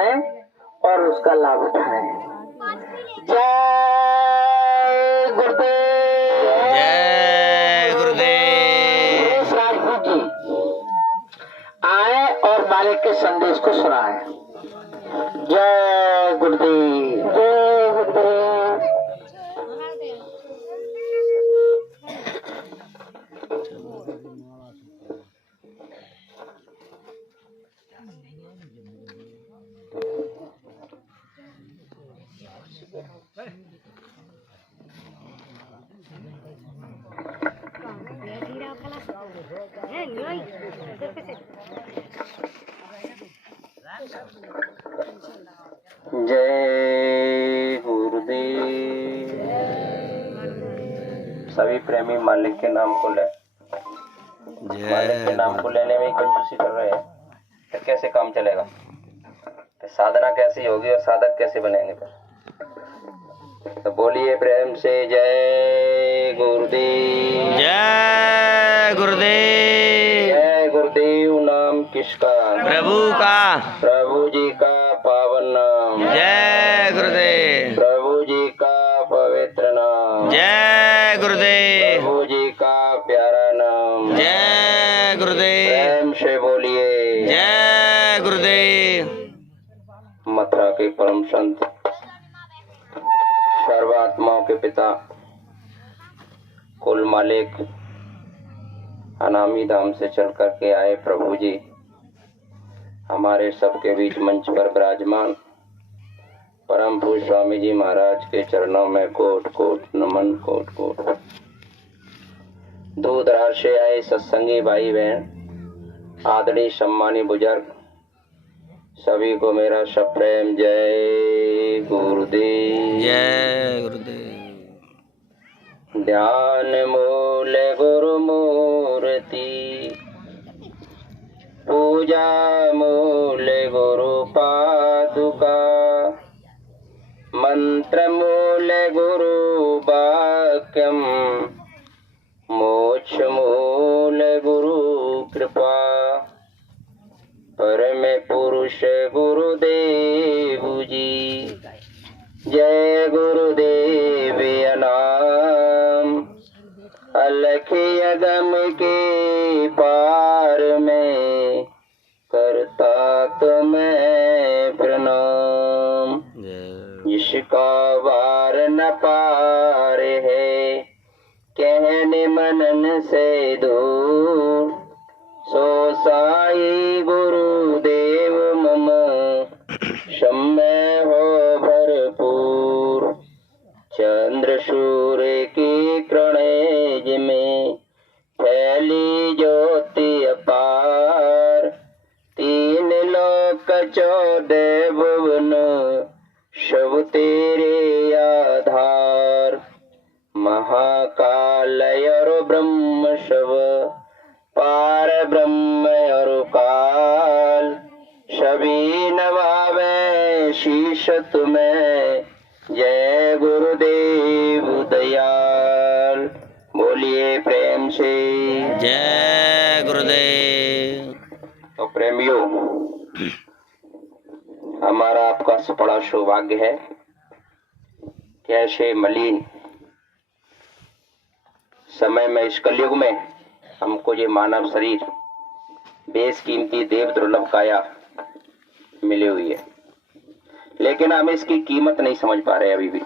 जाने और उसका लाभ उठाएं। जय गुरुदेव। जय गुरुदेव। राजपूत जी आए और मालिक के संदेश को सुनाए। जय गुरुदेव। जय गुरुदेव। जय गुरुदेव। सभी प्रेमी मालिक के नाम को ले, मालिक के नाम को लेने में कंजूसी कर रहे हैं तो कैसे काम चलेगा? तो साधना कैसी होगी और साधक कैसे बनेंगे? तो बोलिए प्रेम से जय गुरुदेव। जय गुरुदेव। जय गुरुदेव नाम किसका? प्रभु का। प्रभु जी का पावन नाम। जय गुरुदेव। प्रभु जी का पवित्र नाम। जय गुरुदेव। प्रभु जी का प्यारा नाम। जय गुरुदेव। प्रेम से बोलिए जय गुरुदेव। मथुरा के परम संत, सर्वात्माओं के पिता, कुल मालिक, अनामी धाम से चल करके आए प्रभु जी हमारे सबके बीच मंच पर विराजमान परम पूज्य स्वामी जी महाराज के चरणों में कोट कोट नमन, कोट कोट। दूर दराज से आए सत्संगी भाई बहन, आदरणीय सम्मानी बुजुर्ग, सभी को मेरा सप्रेम जय गुरुदेव। जय गुरुदेव। ध्यान मूल गुरु मूर्ति, पूजा मूल गुरु पादुका, मंत्र मूल गुरु वाक्यम, मोक्ष मूल गुरु कृपा, परम पुरुष गुरुदेव जी। जय गुरुदेव नाम, अलख अगम के पार में करता तुम्हें प्रणाम। जिसका वार न पार है कहने मनन से दूर, सो साई गुरुदेव मम समय हो भरपूर। चंद्र सूर्य की किरणें में फैली ज्योति अपार, तीन लोक चौदह भुवन सब तेरे आधार। महाकाल और ब्रह्म सब पार ब्रह्म और काल, सभी नवावे शीश तुम्हें। जय गुरुदेव दयाल। बोलिए प्रेम से जय गुरुदेव। तो प्रेमियों, हमारा आपका बड़ा सौभाग्य है कि ऐसे मलिन समय में, इस कलयुग में हमको ये मानव शरीर, बेशकीमती देव दुर्लभ काया मिली हुई है, लेकिन हम इसकी कीमत नहीं समझ पा रहे अभी भी।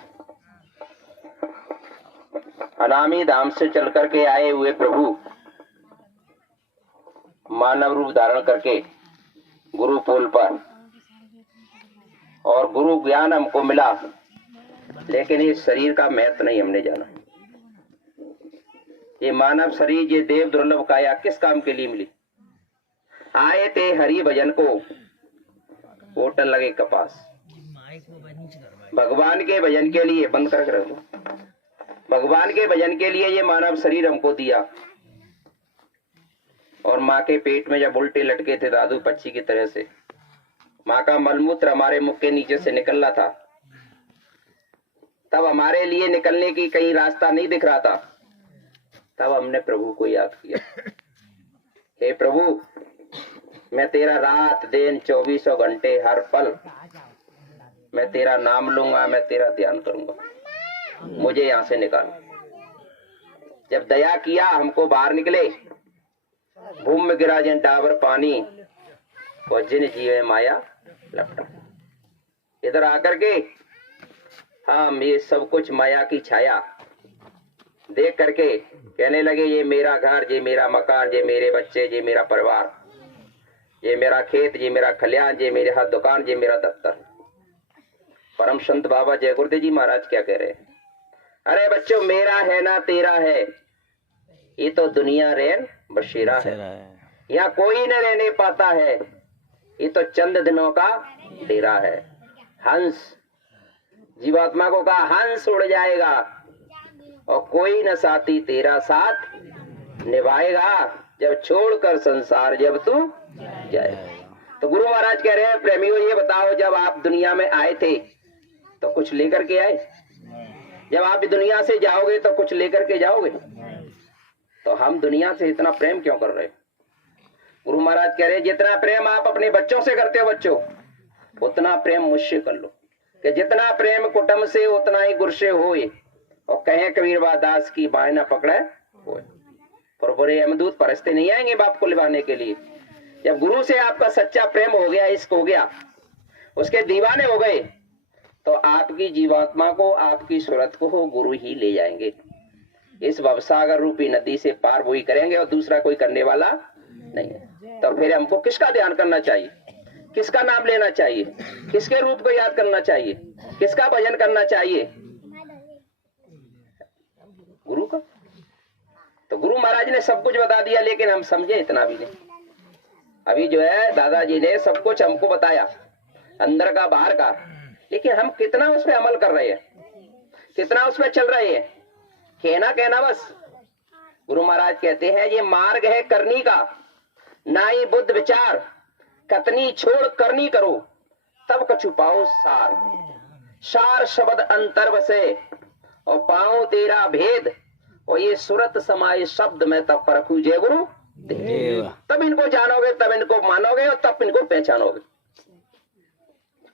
अनामी धाम से चल करके आए हुए प्रभु मानव रूप धारण करके गुरु पोल पर, और गुरु ज्ञान हमको मिला, लेकिन इस शरीर का महत्व नहीं हमने जाना। ये मानव शरीर, ये देव दुर्लभ काया किस काम के लिए मिली? आए थे हरि भजन को, होटल लगे कपास। भगवान के भजन के लिए, बंद करके रखो, भगवान के भजन के लिए ये मानव शरीर हमको दिया। और माँ के पेट में जब उल्टे लटके थे दादू पक्षी की तरह से, माँ का मलमूत्र हमारे मुख के नीचे से निकल रहा था, तब हमारे लिए निकलने की कहीं रास्ता नहीं दिख रहा था, तब हमने प्रभु को याद किया। हे प्रभु, मैं तेरा रात दिन 24 घंटे हर पल मैं तेरा नाम लूंगा, मैं तेरा ध्यान करूंगा, मुझे यहाँ से निकाल। जब दया किया हमको बाहर निकले, भूमि में गिरा जिन डाबर पानी और जिन जीवे माया लपटा। इधर आकर के हम ये सब कुछ माया की छाया देख करके कहने लगे ये मेरा घर, ये मेरा मकान, ये मेरे बच्चे, ये मेरा परिवार, ये मेरा खेत, ये मेरा खलियान, ये मेरे हाथ दुकान, ये मेरा दफ्तर। परम संत बाबा जय गुरुदेव जी महाराज क्या कह रहे हैं? अरे बच्चों, मेरा है ना तेरा है, ये तो दुनिया रेन बशीरा है, यहाँ कोई न रहने पाता है, ये तो चंद दिनों का डेरा है। हंस जीवात्मा को कहा हंस उड़ जाएगा और कोई न साथी तेरा साथ निभाएगा, जब छोड़कर संसार जब तू जाएगा। तो गुरु महाराज कह रहे हैं प्रेमियों, ये बताओ जब आप दुनिया में आए थे तो कुछ लेकर के आए, जब आप दुनिया से जाओगे तो कुछ लेकर के जाओगे। तो हम दुनिया से इतना प्रेम क्यों कर रहे? गुरु महाराज कह रहे जितना प्रेम आप अपने बच्चों से करते हो बच्चों, उतना प्रेम मुझसे कर लो, कि जितना प्रेम कुटुंब से उतना ही गुरु से होए। और कहे कबीरवा दास की बाएं न पकड़े होए, पर बुरे यमदूत परस्ते नहीं आएंगे बाप को लिवाने के लिए। जब गुरु से आपका सच्चा प्रेम हो गया, इश्क हो गया, उसके दीवाने हो गए, तो आपकी जीवात्मा को, आपकी सूरत को गुरु ही ले जाएंगे। इस भवसागर रूपी नदी से पार वही करेंगे और दूसरा कोई करने वाला नहीं है। तो फिर हमको किसका ध्यान करना चाहिए, किसका नाम लेना चाहिए, किसके रूप को याद करना चाहिए, किसका भजन करना चाहिए? गुरु का। तो गुरु महाराज ने सब कुछ बता दिया, लेकिन हम समझे इतना भी नहीं। अभी जो है दादाजी ने सब कुछ हमको बताया, अंदर का बाहर का, लेकिन हम कितना उस पर अमल कर रहे हैं, कितना उस पर चल रहे हैं? कहना बस। गुरु महाराज कहते हैं ये मार्ग है करनी का, ना ही बुद्ध विचार, कतनी छोड़ करनी करो, तब कछु पाओ सार। सार शब्द अंतर बसे और पाओ तेरा भेद, और ये सुरत समाये शब्द में तब परखू जय गुरु देव। तब इनको जानोगे, तब इनको मानोगे और तब इनको पहचानोगे।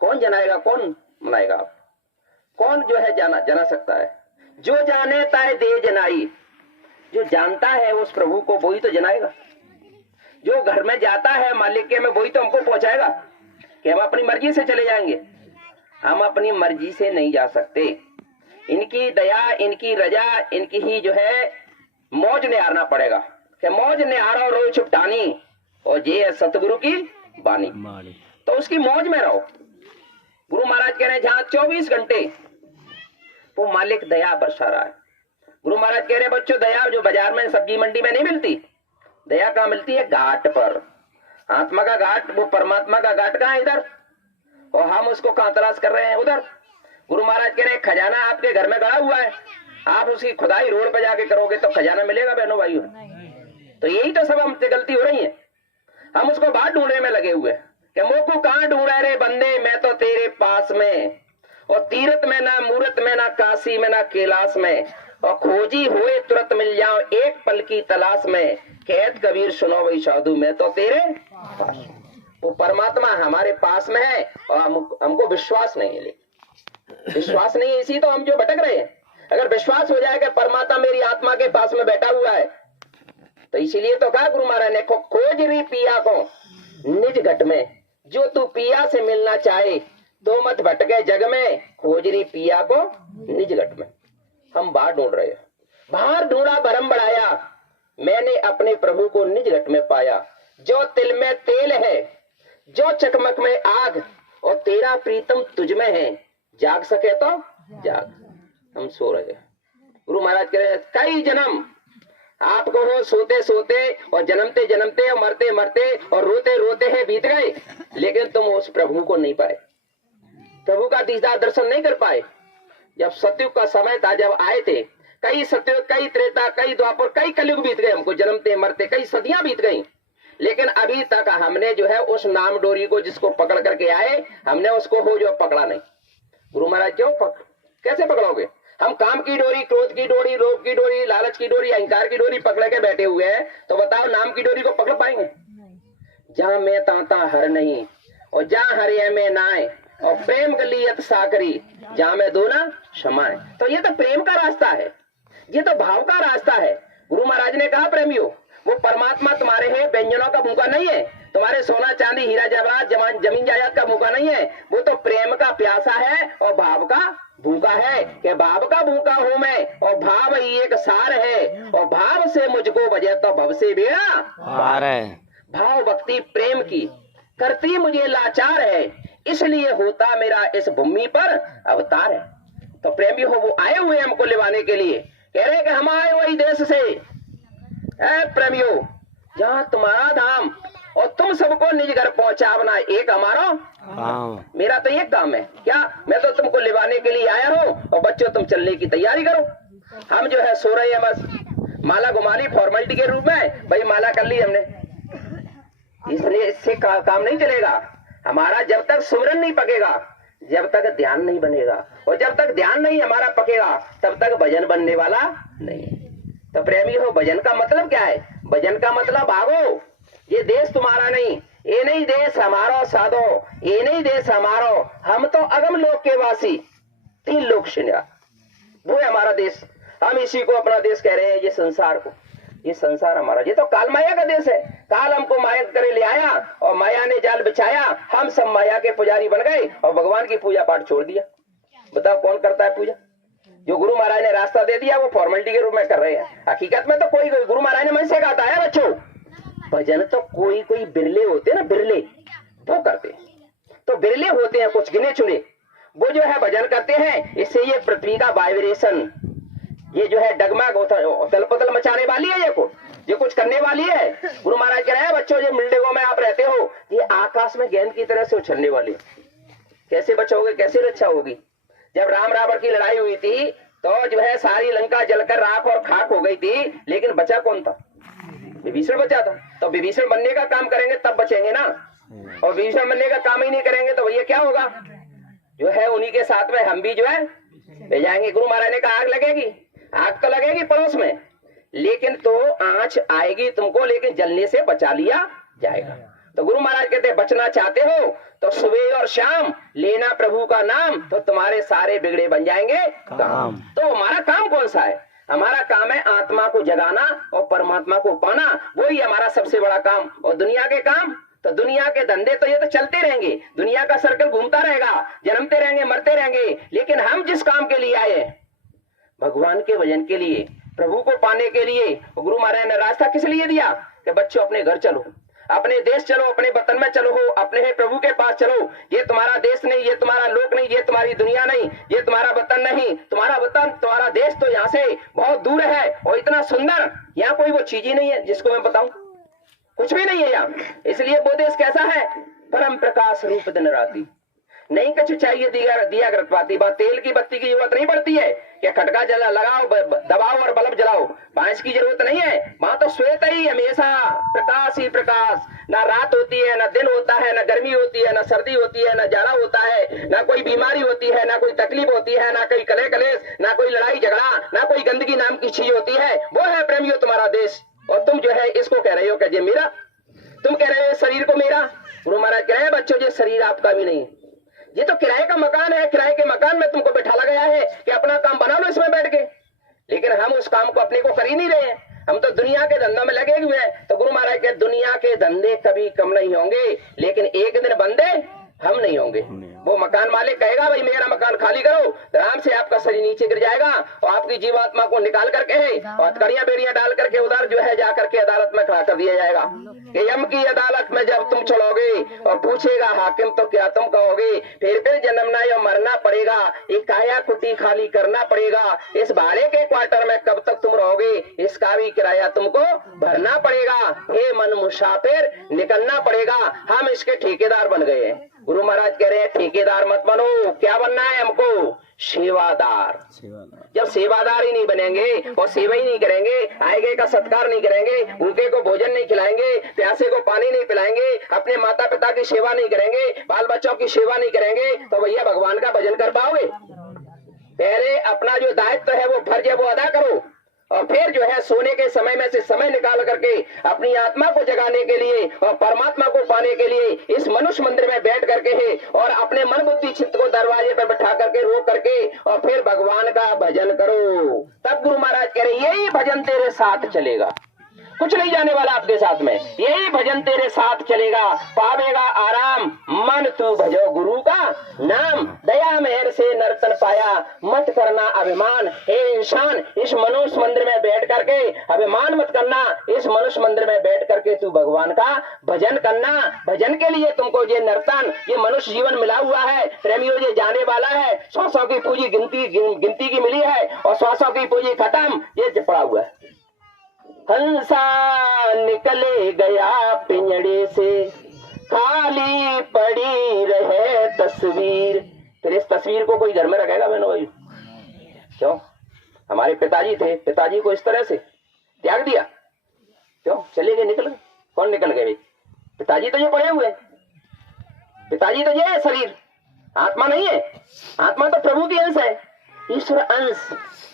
कौन जनाएगा, कौन मनाएगा? आप कौन जो है जना सकता है? जो जाने ताए दे जनाई, जो जानता है उस प्रभु को वही तो जनाएगा। जो घर में जाता है मालिक के में, वही तो हमको पहुंचाएगा। कि हम अपनी मर्जी से चले जाएंगे? हम अपनी मर्जी से नहीं जा सकते। इनकी दया, इनकी रजा, इनकी ही जो है मौज निहारना पड़ेगा। कि मौज निहारो रोज छुपटानी, और ये है सतगुरु की बानी, तो उसकी मौज में रहो। गुरु महाराज कह रहे हैं जहां 24 घंटे वो मालिक दया बरसा रहा है। गुरु महाराज कह रहे हैं बच्चों, दया जो बाजार में सब्जी मंडी में नहीं मिलती, दया कहाँ मिलती है? घाट पर। आत्मा का घाट, वो परमात्मा का घाट कहाँ है? इधर। और हम उसको कहाँ तलाश कर रहे हैं? उधर। गुरु महाराज कह रहे हैं खजाना आपके घर में गड़ा हुआ है, आप उसकी खुदाई रोड पे जाके करोगे तो खजाना मिलेगा बहनों भाइयों? तो यही तो सब हमसे गलती हो रही है। हम उसको बाहर ढूंढने में लगे हुए कि मोको कहाँ ढूंढा रे बंदे, मैं तो तेरे पास में। और तीरथ में ना, मूरत में ना, काशी में ना, कैलाश में, और खोजी हुए तुरंत मिल जाओ एक पल की तलाश में। कहत कबीर सुनो वही साधु, मैं तो तेरे पास। वो परमात्मा हमारे पास में है और हमको विश्वास नहीं है। लेकिन विश्वास नहीं है, इसी तो हम जो भटक रहे हैं। अगर विश्वास हो जाएगा परमात्मा मेरी आत्मा के पास में बैठा हुआ है, तो इसीलिए तो कहा गुरु महाराज ने, खोज रही पिया को निज घट में, जो तू पिया से मिलना चाहे तो मत भटके जग में, खोज रही पिया को निज घट में। हम बाहर ढूंढ रहे हैं, बाहर ढूंढा भरम बढ़ाया, मैंने अपने प्रभु को निज घट में पाया। जो तिल में तेल है, जो चकमक में आग, और तेरा प्रीतम तुझ में है, जाग सके तो जाग। हम सो रहे हैं। गुरु महाराज कह रहे हैं कई जन्म आपको हो सोते सोते, और जन्मते जन्मते, और मरते मरते, और रोते रोते हैं बीत गए, लेकिन तुम उस प्रभु को नहीं पाए, प्रभु का दीदार दर्शन नहीं कर पाए। जब सतयुग का समय था, जब आए थे, कई सतयुग, कई त्रेता, कई द्वापर, कई कलयुग बीत गए, हमको जन्मते मरते कई सदियां बीत गई, लेकिन अभी तक हमने जो है उस नाम डोरी को जिसको पकड़ करके आए, हमने उसको हो जो पकड़ा नहीं। गुरु महाराज क्यों कैसे पकड़ोगे? हम काम की डोरी, क्रोध की डोरी, लोभ की डोरी, लालच की डोरी, अहंकार की डोरी पकड़ के बैठे हुए हैं, तो बताओ नाम की डोरी को पकड़ पाएंगे? जहाँ मैं ताता हर नहीं, और जहाँ हरे में नाए, और प्रेम गलियत साकरी, जहाँ मैं दो ना क्षमाए। तो ये तो प्रेम का रास्ता है, ये तो भाव का रास्ता है। गुरु महाराज ने कहा प्रेमियों, वो परमात्मा तुम्हारे है व्यंजनों का भूखा नहीं है, तुम्हारे सोना चांदी हीरा जवाहरात जमीन जायदाद का भूखा नहीं है, वो तो प्रेम का प्यासा है और भाव का भूखा है। कि भाव का भूखा हूं मैं, और भाव ही एक सार है, और भाव से मुझको बजे तो भव से बेड़ा पार है। भाव भक्ति प्रेम की करती मुझे लाचार है, इसलिए होता मेरा इस भूमि पर अवतार है। तो प्रेमी हो वो आए हुए हमको लेवाने के लिए, कह रहे कि हम आए वही देश से, प्रेमियों जहाँ तुम्हारा धाम और तुम सबको निज घर पहुंचावना एक हमारा काम। मेरा तो एक काम है। क्या? मैं तो तुमको लिवाने के लिए आया हूँ, और बच्चों तुम चलने की तैयारी करो। हम जो है सो रहे हैं, बस माला घुमा ली फॉर्मेलिटी के रूप में, भाई माला कर ली हमने, इसलिए इससे काम नहीं चलेगा हमारा। जब तक सुमरन नहीं पकेगा, जब तक ध्यान नहीं बनेगा, और जब तक ध्यान नहीं हमारा पकेगा, तब तक भजन बनने वाला नहीं। तो प्रेमी हो, भजन का मतलब क्या है? भजन का मतलब भागो, ये देश तुम्हारा नहीं, ये नहीं देश हमारो साधो, ये नहीं देश हमारो, हम तो अगम लोक के वासी, तीन लोक शिन्या, वो है हमारा देश। हम इसी को अपना देश कह रहे हैं, ये संसार को, ये संसार हमारा, ये तो काल माया का देश है। काल हमको माया करे ले आया और माया ने जाल बिछाया, हम सब माया के पुजारी बन गए और भगवान की पूजा पाठ छोड़ दिया। बताओ कौन करता है पूजा? जो गुरु महाराज ने रास्ता दे दिया वो फॉर्मेलिटी के रूप में कर रहे हैं। हकीकत में तो कोई गुरु महाराज ने मन से कहा है बच्चों, भजन तो कोई कोई बिरले होते ना, बिरले वो करते। तो बिरले होते हैं कुछ गिने चुने, वो जो है भजन करते हैं। इससे ये पृथ्वी का वाइब्रेशन, ये जो है डगमग उथल पुथल मचाने वाली है, ये कुछ करने वाली है। गुरु महाराज कह रहे हैं बच्चों, ये मिलडेगो में आप रहते हो, ये आकाश में गेंद की तरह से उछलने वाली। कैसे बचोगे, कैसे रक्षा होगी? जब राम रावण की लड़ाई हुई थी तो जो है सारी लंका जलकर राख और खाक हो गई थी, लेकिन बचा कौन था? विभीषण बचा था। तो विभीषण बनने का काम करेंगे तब बचेंगे ना, और विभीषण बनने का काम ही नहीं करेंगे तो भैया क्या होगा? जो है उन्हीं के साथ में हम भी जो है ले जाएंगे। गुरु महाराज ने कहा आग लगेगी, आग तो लगेगी पड़ोस में, लेकिन तो आंच आएगी तुमको, लेकिन जलने से बचा लिया जाएगा। तो गुरु महाराज कहते हैं बचना चाहते हो तो सुबह और शाम लेना प्रभु का नाम, तो तुम्हारे सारे बिगड़े बन जाएंगे काम। तो हमारा काम कौन सा है? हमारा काम है आत्मा को जगाना और परमात्मा को पाना, वही हमारा सबसे बड़ा काम। और दुनिया के काम तो दुनिया के धंधे तो ये तो चलते रहेंगे, दुनिया का सर्कल घूमता रहेगा, जन्मते रहेंगे मरते रहेंगे। लेकिन हम जिस काम के लिए आए, भगवान के भजन के लिए, प्रभु को पाने के लिए, गुरु महाराज ने रास्ता किस लिए दिया कि बच्चों अपने घर चलो, अपने देश चलो, अपने वतन में चलो, हो अपने है प्रभु के पास चलो। ये तुम्हारा देश नहीं, ये तुम्हारा लोक नहीं, ये तुम्हारी दुनिया नहीं, ये तुम्हारा वतन नहीं। तुम्हारा वतन, तुम्हारा देश तो यहाँ से बहुत दूर है और इतना सुंदर, यहाँ कोई वो चीज ही नहीं है जिसको मैं बताऊं, कुछ भी नहीं है यहाँ। इसलिए वो देश कैसा है? परम प्रकाश रूप दिन राती, नहीं कुछ चाहिए दिया पाती। बस तेल की बत्ती की जरूरत नहीं पड़ती है कि खटका जला लगाओ, दबाओ और बल्ब जलाओ, बांस की जरूरत नहीं है। वहां तो श्वेत ही हमेशा प्रकाश ही प्रकाश, ना रात होती है, ना दिन होता है, ना गर्मी होती है, ना सर्दी होती है, ना जाड़ा होता है, ना कोई बीमारी होती है, ना कोई तकलीफ होती है, ना कोई कलेह कलेश, ना कोई लड़ाई झगड़ा, ना कोई गंदगी नाम की चीज होती है। वो है प्रेमियों तुम्हारा देश। और तुम जो है इसको कह रहे हो कि ये मेरा, तुम कह रहे हो शरीर को मेरा। गुरु महाराज कह रहे हैं बच्चों, ये शरीर आपका भी नहीं है, ये तो किराए का मकान है। किराए के मकान में तुमको बैठाला गया है कि अपना काम बना लो इसमें बैठ के, लेकिन हम उस काम को अपने को कर ही नहीं रहे हैं। हम तो दुनिया के धंधों में लगे हुए हैं। तो गुरु महाराज के दुनिया के धंधे कभी कम नहीं होंगे, लेकिन एक दिन बंदे हम नहीं होंगे। वो मकान मालिक कहेगा भाई मेरा मकान खाली करो, आराम से आपका शरीर नीचे गिर जाएगा और आपकी जीवात्मा को निकाल करके और हथकड़ियां बेड़ियां डाल करके उधर जो है जा करके अदालत में खड़ा कर दिया जाएगा कि यम की अदालत में जब तुम चलोगे और पूछेगा हाकिम तो क्या तुम कहोगे, फिर जन्मना या मरना पड़ेगा, एक काया कुटी खाली करना पड़ेगा, इस भाड़े के क्वार्टर में कब तक तुम रहोगे, इसका भी किराया तुमको भरना पड़ेगा। हे मन मुसाफिर, निकलना पड़ेगा। हम इसके ठेकेदार बन गए हैं। गुरु महाराज कह रहे हैं ठेकेदार मत बनो, क्या बनना है हमको? सेवादार। जब सेवादार ही नहीं बनेंगे और सेवा ही नहीं करेंगे, आएगे का सत्कार नहीं करेंगे, भूखे को भोजन नहीं खिलाएंगे, प्यासे को पानी नहीं पिलाएंगे, अपने माता पिता की सेवा नहीं करेंगे, बाल बच्चों की सेवा नहीं करेंगे, तो भैया भगवान का भजन कर पाओगे? पहले अपना जो दायित्व है, वो फर्ज है, वो अदा करो। और फिर जो है सोने के समय में से समय निकाल करके अपनी आत्मा को जगाने के लिए और परमात्मा को पाने के लिए इस मनुष्य मंदिर में बैठ करके है और अपने मन बुद्धि चित्त को दरवाजे पर बैठा करके रोक करके और फिर भगवान का भजन करो। तब गुरु महाराज कह रहे यही भजन तेरे साथ चलेगा, कुछ नहीं जाने वाला आपके साथ में, यही भजन तेरे साथ चलेगा, पावेगा आराम मन तू भजो गुरु का नाम, दया मेहर से नर्तन पाया मत करना अभिमान। हे इंसान, इस मनुष्य मंदिर में बैठ करके अभिमान मत करना, इस मनुष्य मंदिर में बैठ करके तू भगवान का भजन करना। भजन के लिए तुमको ये नर्तन, ये मनुष्य जीवन मिला हुआ है प्रेमियों, ये जाने वाला है, श्वासों की पूंजी गिनती की मिली है और श्वासों की पूंजी खत्म, ये पड़ा हुआ है। हंसा निकले गया पिंजड़े से, खाली पड़ी रहे तस्वीर। फिर इस तस्वीर को कोई घर में रखेगा बहनों भाई? क्यों? हमारे पिताजी थे, पिताजी को इस तरह से त्याग दिया, क्यों? चले गए, निकल गए। कौन निकल गए? पिताजी तो ये पड़े हुए, पिताजी तो ये है शरीर, आत्मा नहीं है। आत्मा तो प्रभु की अंश है, ईश्वर अंश,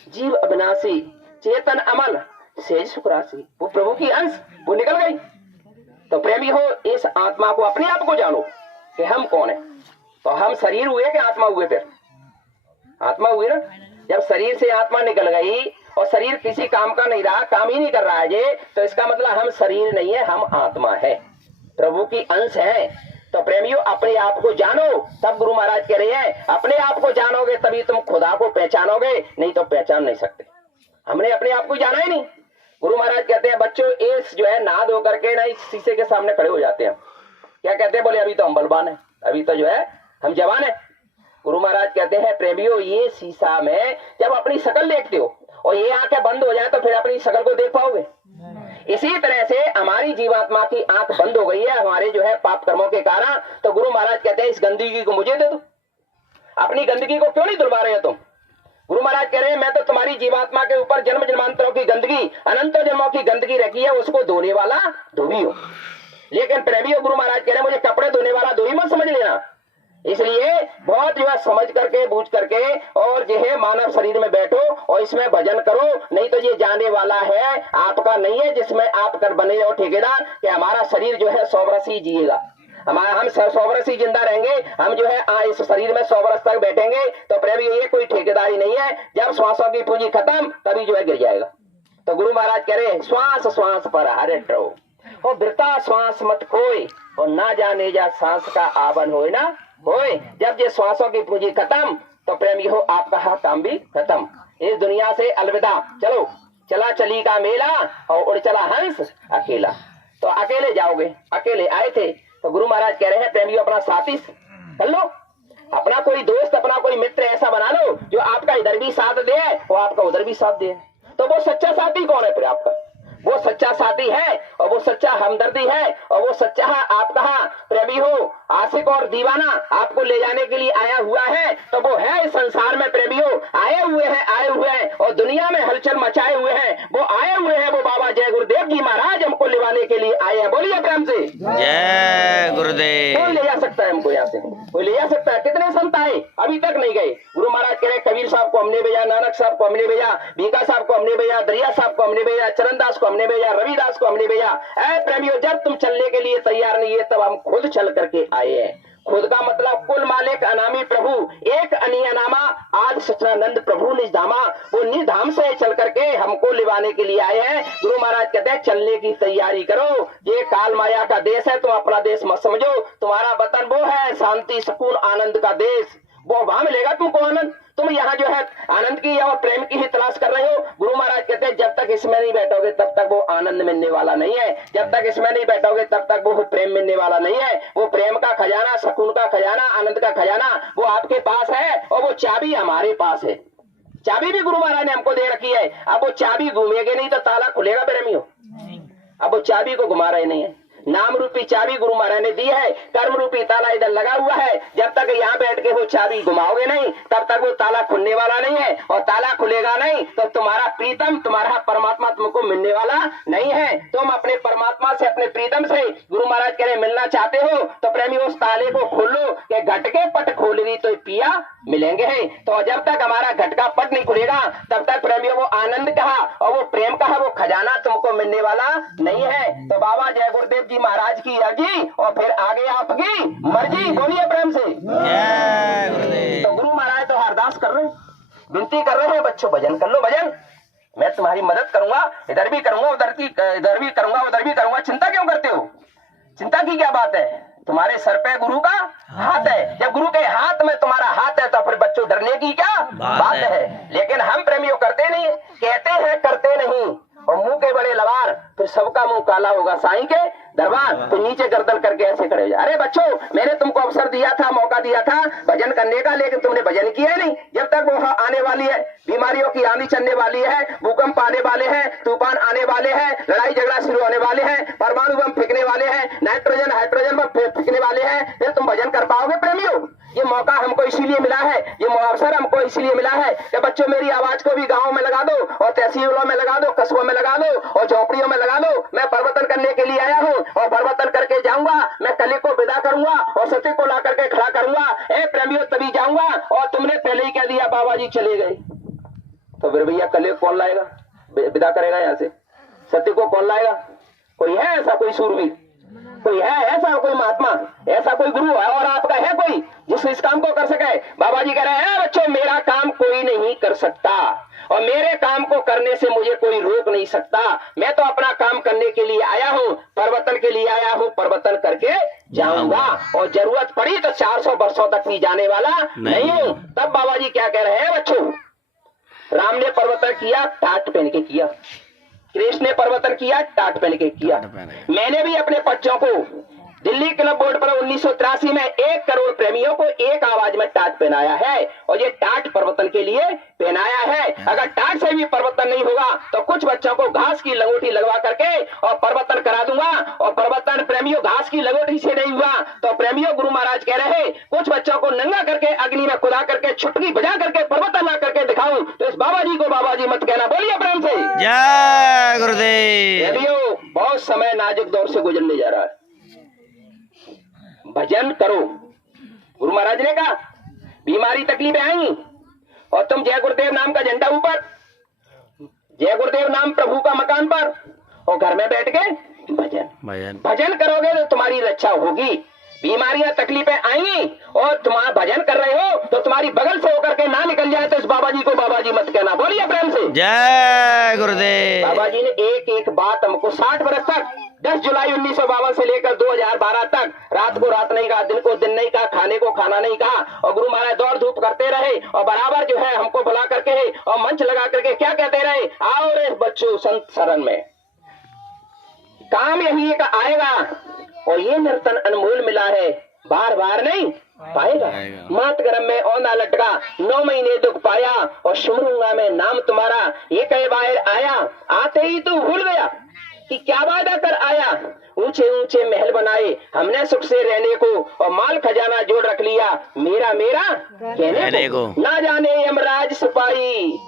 जीव अविनाशी, चेतन अमल, सेज सुखराशि, वो प्रभु की अंश, वो निकल गई। तो प्रेमी हो, इस आत्मा को, अपने आप को जानो कि हम कौन है। तो हम शरीर हुए कि आत्मा हुए? फिर आत्मा हुए ना। जब शरीर से आत्मा निकल गई और शरीर किसी काम का नहीं रहा, काम ही नहीं कर रहा है ये, तो इसका मतलब हम शरीर नहीं है, हम आत्मा है, प्रभु की अंश है। तो प्रेमियों अपने आप को जानो। तब गुरु महाराज कह रहे हैं अपने आप को जानोगे तभी तुम खुदा को पहचानोगे, नहीं तो पहचान नहीं सकते। हमने अपने आप को जाना ही नहीं। गुरु महाराज कहते हैं बच्चों, इस जो है नाद होकर के ना इस शीशे के सामने खड़े हो जाते हैं, क्या कहते हैं? बोले अभी तो हम बलवान है, अभी तो जो है हम जवान है। गुरु महाराज कहते हैं प्रेमियों, ये शीशा में जब अपनी शकल देखते हो और ये आंखें बंद हो जाए तो फिर अपनी शकल को देख पाओगे? इसी तरह से हमारी जीवात्मा की आंख बंद हो गई है हमारे जो है पाप कर्मों के कारण। तो गुरु महाराज कहते हैं इस गंदगी को मुझे दे दो, अपनी गंदगी को क्यों नहीं धुलवा रहे हो तुम? गुरु महाराज कह रहे हैं मैं तो तुम्हारी जीवात्मा के ऊपर जन्म जन्मांतरों की गंदगी, अनंत जन्मों की गंदगी रखी है, उसको धोने वाला धोबी हो। लेकिन प्रेमियों गुरु महाराज कह रहे हैं मुझे कपड़े धोने वाला धोबी मत समझ लेना। इसलिए बहुत जो है समझ करके बूझ करके और जो है मानव शरीर में बैठो और इसमें भजन करो, नहीं तो ये जाने वाला है, आपका नहीं है, जिसमें आप कर बने हो ठेकेदार कि हमारा शरीर जो है 100 वर्ष ही जिएगा, हम 100 वर्ष ही जिंदा रहेंगे, हम जो है इस शरीर में 100 वर्ष तक बैठेंगे। तो प्रेमी ये कोई ठेकेदारी नहीं है, जब श्वासों की पूंजी खत्म तभी जो है गिर जाएगा। तो गुरु महाराज कह रहे श्वास श्वास पर हरे रहो और वृथा श्वास मत खोए और ना जाने जा सांस का आवन होए ना होए। जब ये श्वासों की पूंजी खत्म तो प्रेमी हो आपका हर काम भी खत्म, इस दुनिया से अलविदा। चलो चला चली का मेला और उड़ चला हंस अकेला। तो अकेले जाओगे, अकेले आए थे। तो गुरु महाराज कह रहे हैं प्रेमियों अपना साथी कर लो, अपना कोई दोस्त, अपना कोई मित्र ऐसा बना लो जो आपका इधर भी साथ दे और आपका उधर भी साथ दे। तो वो सच्चा साथी कौन है? फिर आपका वो सच्चा साथी है और वो सच्चा हमदर्दी है और वो सच्चा आपका प्रेमी हो, आशिक और दीवाना आपको ले जाने के लिए आया हुआ है। तो वो है इस संसार में प्रेमी हो, आए हुए हैं और दुनिया में हलचल मचाए हुए हैं, वो आए हुए हैं, वो बाबा जय गुरुदेव जी महाराज हमको लेवाने के लिए आए हैं। बोलिए प्रेम से जय गुरुदेव। कौन ले जा सकता है हमको यहाँ से? कोई ले जा सकता है? कितने संत आए अभी तक नहीं गए। गुरु महाराज कह रहे कबीर साहब को हमने भेजा, नानक साहब को हमने भेजा, बीका साहब को हमने भेजा, दरिया साहब को हमने भेजा, चरणदास को हमने भेजा, रविदास को हमने भेजा। ऐ प्रेमियों जब तुम चलने के लिए तैयार नहीं है तब हम खुद चल करके आए हैं। खुद का मतलब कुल मालिक अनामी प्रभु एक अनियनामा आज सच्चिदानंद प्रभु निज धामा, वो निज धाम से चल करके हमको लिवाने के लिए आए हैं। गुरु महाराज कहते हैं चलने की तैयारी करो, ये काल माया का देश है, तुम अपना देश मत समझो, तुम्हारा वतन वो है शांति सुकून आनंद का देश, वो वहां मिलेगा तुमको आनंद। तुम यहाँ जो है आनंद की और प्रेम की ही तलाश कर रहे हो। गुरु महाराज कहते हैं जब तक इसमें नहीं बैठोगे तब तक वो आनंद मिलने वाला नहीं है, जब तक इसमें नहीं बैठोगे तब तक वो प्रेम मिलने वाला नहीं है। वो प्रेम का खजाना, सुकून का खजाना, आनंद का खजाना वो आपके पास है और वो चाबी हमारे पास है। चाबी भी गुरु महाराज ने हमको दे रखी है। अब वो चाबी घूमेगी नहीं तो ताला खुलेगा प्रेमियों? अब वो चाबी को घुमा रहे नहीं है। नाम रूपी चाबी गुरु महाराज ने दी है, कर्म रूपी ताला इधर लगा हुआ है। जब तक यहाँ बैठ के वो चाबी घुमाओगे नहीं तब तक वो ताला खुलने वाला नहीं है, और ताला खुलेगा नहीं तो तुम्हारा प्रीतम, तुम्हारा परमात्मा तुमको मिलने वाला नहीं है। तुम अपने परमात्मा से, अपने प्रीतम से गुरु महाराज कह रहे मिलना चाहते हो तो प्रेमी उस ताले को खोलो कि घट के पट खोल रही तो पिया मिलेंगे है। तो जब तक हमारा घट का पट नहीं खुलेगा तब तक प्रेमियों वो आनंद कहा और वो प्रेम कहा, वो खजाना तुमको मिलने वाला नहीं है। तो बाबा जय गुरुदेव जी महाराज की अर्जी और फिर आगे आपकी मर्जी, बोलिए प्रेम से जय गुरुदेव। तो गुरु महाराज तो अरदास कर रहे हैं, विनती कर रहे हैं, बच्चों भजन कर लो, भजन मैं तुम्हारी मदद करूंगा, इधर भी करूंगा उधर भी करूंगा उधर भी करूंगा। चिंता क्यों करते हो? चिंता की क्या बात है? तुम्हारे सर पे गुरु का हाथ है, जब गुरु के हाथ में तुम्हारा हाथ है तो फिर बच्चों डरने की क्या बात है? लेकिन हम प्रेमियों करते नहीं, कहते हैं करते नहीं, और मुंह के बड़े लवार, फिर सबका मुंह काला होगा साईं के दरबार। तो नीचे गर्दन करके ऐसे खड़े हो जाए। अरे बच्चों, मैंने तुमको अवसर दिया था, मौका दिया था भजन करने का, लेकिन तुमने भजन किया ही नहीं। जब तक वो आने वाली है, बीमारियों की आंधी चलने वाली है, भूकंप आने वाले हैं, तूफान आने वाले हैं, लड़ाई झगड़ा शुरू होने वाले हैं, परमाणु बम फेंकने वाले हैं, नाइट्रोजन हाइड्रोजन बम फेंकने वाले हैं, फिर तुम भजन कर पाओगे प्रेमियों? ये मौका हमको इसीलिए मिला है, ये अवसर हमको इसीलिए मिला है कि बच्चों मेरी आवाज को भी गाँव में लगा दो, और तहसीलों में लगा दो, कस्बों में लगा दो, और झोपड़ियों में लगा दो। मैं परिवर्तन करने के लिए आया हूँ और परिवर्तन करके जाऊंगा। मैं कली को विदा करूंगा और सत्य को ला करके खड़ा करूंगा। ए प्रेमियों, तभी जाऊंगा। और तुमने पहले ही कह दिया बाबा जी चले गए, तो फिर भैया कली को कौन लाएगा, विदा करेगा यहाँ से? सत्य को कौन लाएगा? कोई है ऐसा, कोई सूरवीर, कोई है ऐसा, कोई महात्मा, ऐसा कोई गुरु है और आपका है कोई जिस इस काम को कर सके? बाबा जी कह रहे हैं बच्चों, मेरा काम कोई नहीं कर सकता और मेरे काम को करने से मुझे कोई रोक नहीं सकता। मैं तो अपना काम करने के लिए आया हूँ, परिवर्तन के लिए आया हूँ, परिवर्तन करके जाऊंगा, और जरूरत पड़ी तो 400 वर्षों तक भी जाने वाला नहीं हूँ। तब बाबा जी क्या कह रहे हैं बच्चों? राम ने परिवर्तन किया, टाट पहन के किया। कृष्ण ने परिवर्तन किया, टाट पहन के किया। मैंने भी अपने बच्चों को दिल्ली क्लब बोर्ड पर 1983 में 1 करोड़ प्रेमियों को एक आवाज में टाट पहनाया है, और ये टाट परिवर्तन के लिए पहनाया है। अगर टाट से भी परिवर्तन नहीं होगा तो कुछ बच्चों को घास की लंगोटी लगवा करके और परिवर्तन करा दूंगा। और परिवर्तन प्रेमियों घास की लंगोटी से नहीं हुआ तो प्रेमियों गुरु महाराज कह रहे हैं कुछ बच्चों को नंगा करके अग्नि में खुदा करके छुटकी बजा करके परिवर्तन ला करके दिखाऊं। तो इस बाबा जी को बाबा जी मत कहना, बोलिए प्रेम से जय गुरुदेव। प्रेमियों, बहुत समय नाजुक दौर से गुजरने जा रहा है, भजन करो। गुरु महाराज ने कहा बीमारी तकलीफें आएंगी और तुम जय गुरुदेव नाम का झंडा ऊपर, जय गुरुदेव नाम प्रभु का मकान पर, और घर में बैठ के भजन करोगे तो तुम्हारी रक्षा होगी। बीमारियां तकलीफें आएंगी और तुम्हारा भजन कर रहे हो तो तुम्हारी बगल से होकर के ना निकल जाए तो इस बाबा जी को बाबा जी मत कहना, बोलिए प्रेम से जय गुरुदेव। बाबा जी ने एक एक बात हमको 60 वर्ष तक, 10 जुलाई 1952 से लेकर 2012 तक रात को रात नहीं कहा, दिन को दिन नहीं कहा, खाने को खाना नहीं कहा, और गुरु महाराज दौड़ धूप करते रहे और बराबर जो है हमको बुला करके और मंच लगा करके क्या कहते रहे, आओ रे बच्चों संत शरण में, काम यही एक आएगा और ये नर्तन अनमोल मिला है, बार बार नहीं पाएगा। मात गरम में औंधा लटका, 9 महीने दुख पाया और सुमरूंगा मैं नाम तुम्हारा, ये कई बार आया, आते ही तू भूल गया कि क्या वादा कर आया। ऊंचे ऊंचे महल बनाए हमने सुख से रहने को और माल खजाना जोड़ रख लिया मेरा मेरा कहने को। ना जाने यमराज सिपाही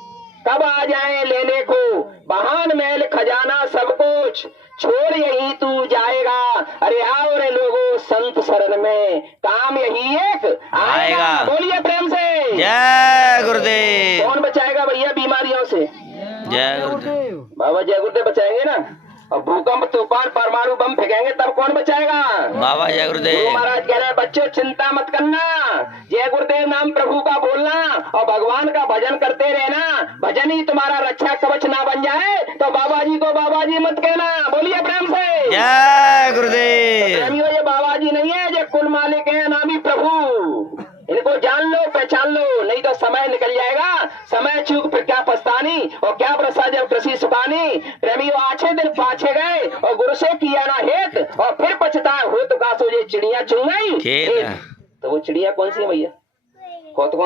कब आ जाए लेने को, बहान महल खजाना सब कुछ छोड़ यही तू जाएगा। अरे आओ रे लोगों संत शरण में, काम यही एक आएगा। बोलिए प्रेम से जय गुरुदेव। कौन बचाएगा भैया बीमारियों से? जय गुरुदेव। बाबा जय गुरुदेव बचाएंगे ना। और भूकंप तूफान परमाणु बम फेंकेंगे तब कौन बचाएगा? बाबा जय गुरुदेव। गुरु महाराज कह रहे हैं बच्चों चिंता मत करना, जय गुरुदेव नाम प्रभु का बोलना और भगवान का भजन करते रहना। भजन ही तुम्हारा रक्षा कवच ना बन जाए तो बाबा जी को बाबा जी मत कहना, बोलिए प्रेम से जय गुरुदेव। प्रेमियों, ये बाबा जी नहीं है, ये कुल मालिक है नामी प्रभु। इनको जान लो पहचान लो, नहीं तो समय निकल जाएगा, समय चूक फिर क्या पछतानी और क्या प्रसाद जब कृषि सुखानी। प्रेमियों आछे दिन पाछे गए और गुरु से किया ना हेत और फिर पछताए हो तो का सो ये चिड़िया चुन गई। तो वो चिड़िया कौन सी है भैया?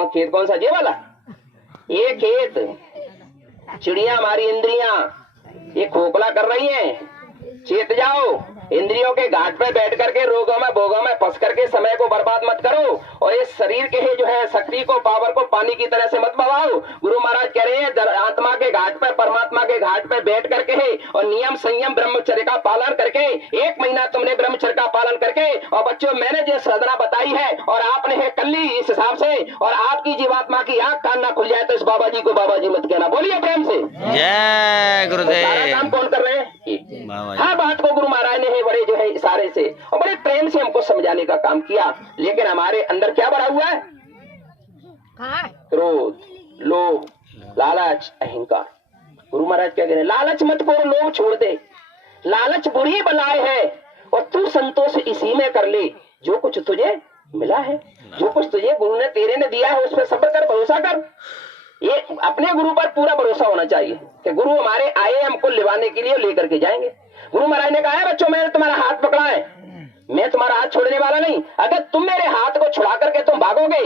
खेत कौन सा? ये वाला ये खेत। चिड़िया हमारी इंद्रियां ये खोखला कर रही हैं, चेत जाओ। इंद्रियों के घाट पे बैठ करके रोगों में भोगों में फंस करके समय को बर्बाद मत करो और इस शरीर के ही जो है शक्ति को पावर को पानी की तरह से मत बहाओ। गुरु महाराज कह रहे हैं आत्मा के घाट पे परमात्मा के घाट पे बैठ करके है और नियम संयम ब्रह्मचर्य का पालन करके 1 महीना तुमने ब्रह्मचर्य का पालन करके और बच्चों मैंने जो साधना बताई है और आपने है कर ली इस हिसाब से और आपकी जीवात्मा की आंख कान ना खुल जाए तो इस बाबा जी को बाबा जी मत कहना। बोलिए प्रेम से जय गुरुदेव। सारा काम कौन कर रहे हैं? बाबा हर बात को गुरु महाराज ने है बड़े जो है इशारे से और बड़े प्रेम से हमको समझाने का काम किया। लेकिन हमारे अंदर क्या भरा हुआ है? क्रोध, लोभ, लालच, अहंकार। गुरु महाराज क्या कह रहे हैं? लालच मत करो, लोभ छोड़ दे। लालच बुरी बलाए है और तू संतोष इसी में कर ले। जो कुछ तुझे मिला है, जो कुछ तुझे गुरु ने तेरे ने दिया है उस पर सब्र कर, भरोसा कर। ये अपने गुरु पर पूरा भरोसा होना चाहिए कि गुरु हमारे आए हमको लिवाने के लिए लेकर के जाएंगे। गुरु महाराज ने कहा है बच्चों मैंने तुम्हारा हाथ पकड़ा है, मैं तुम्हारा हाथ छोड़ने वाला नहीं। अगर तुम मेरे हाथ को छुड़ा करके तुम भागोगे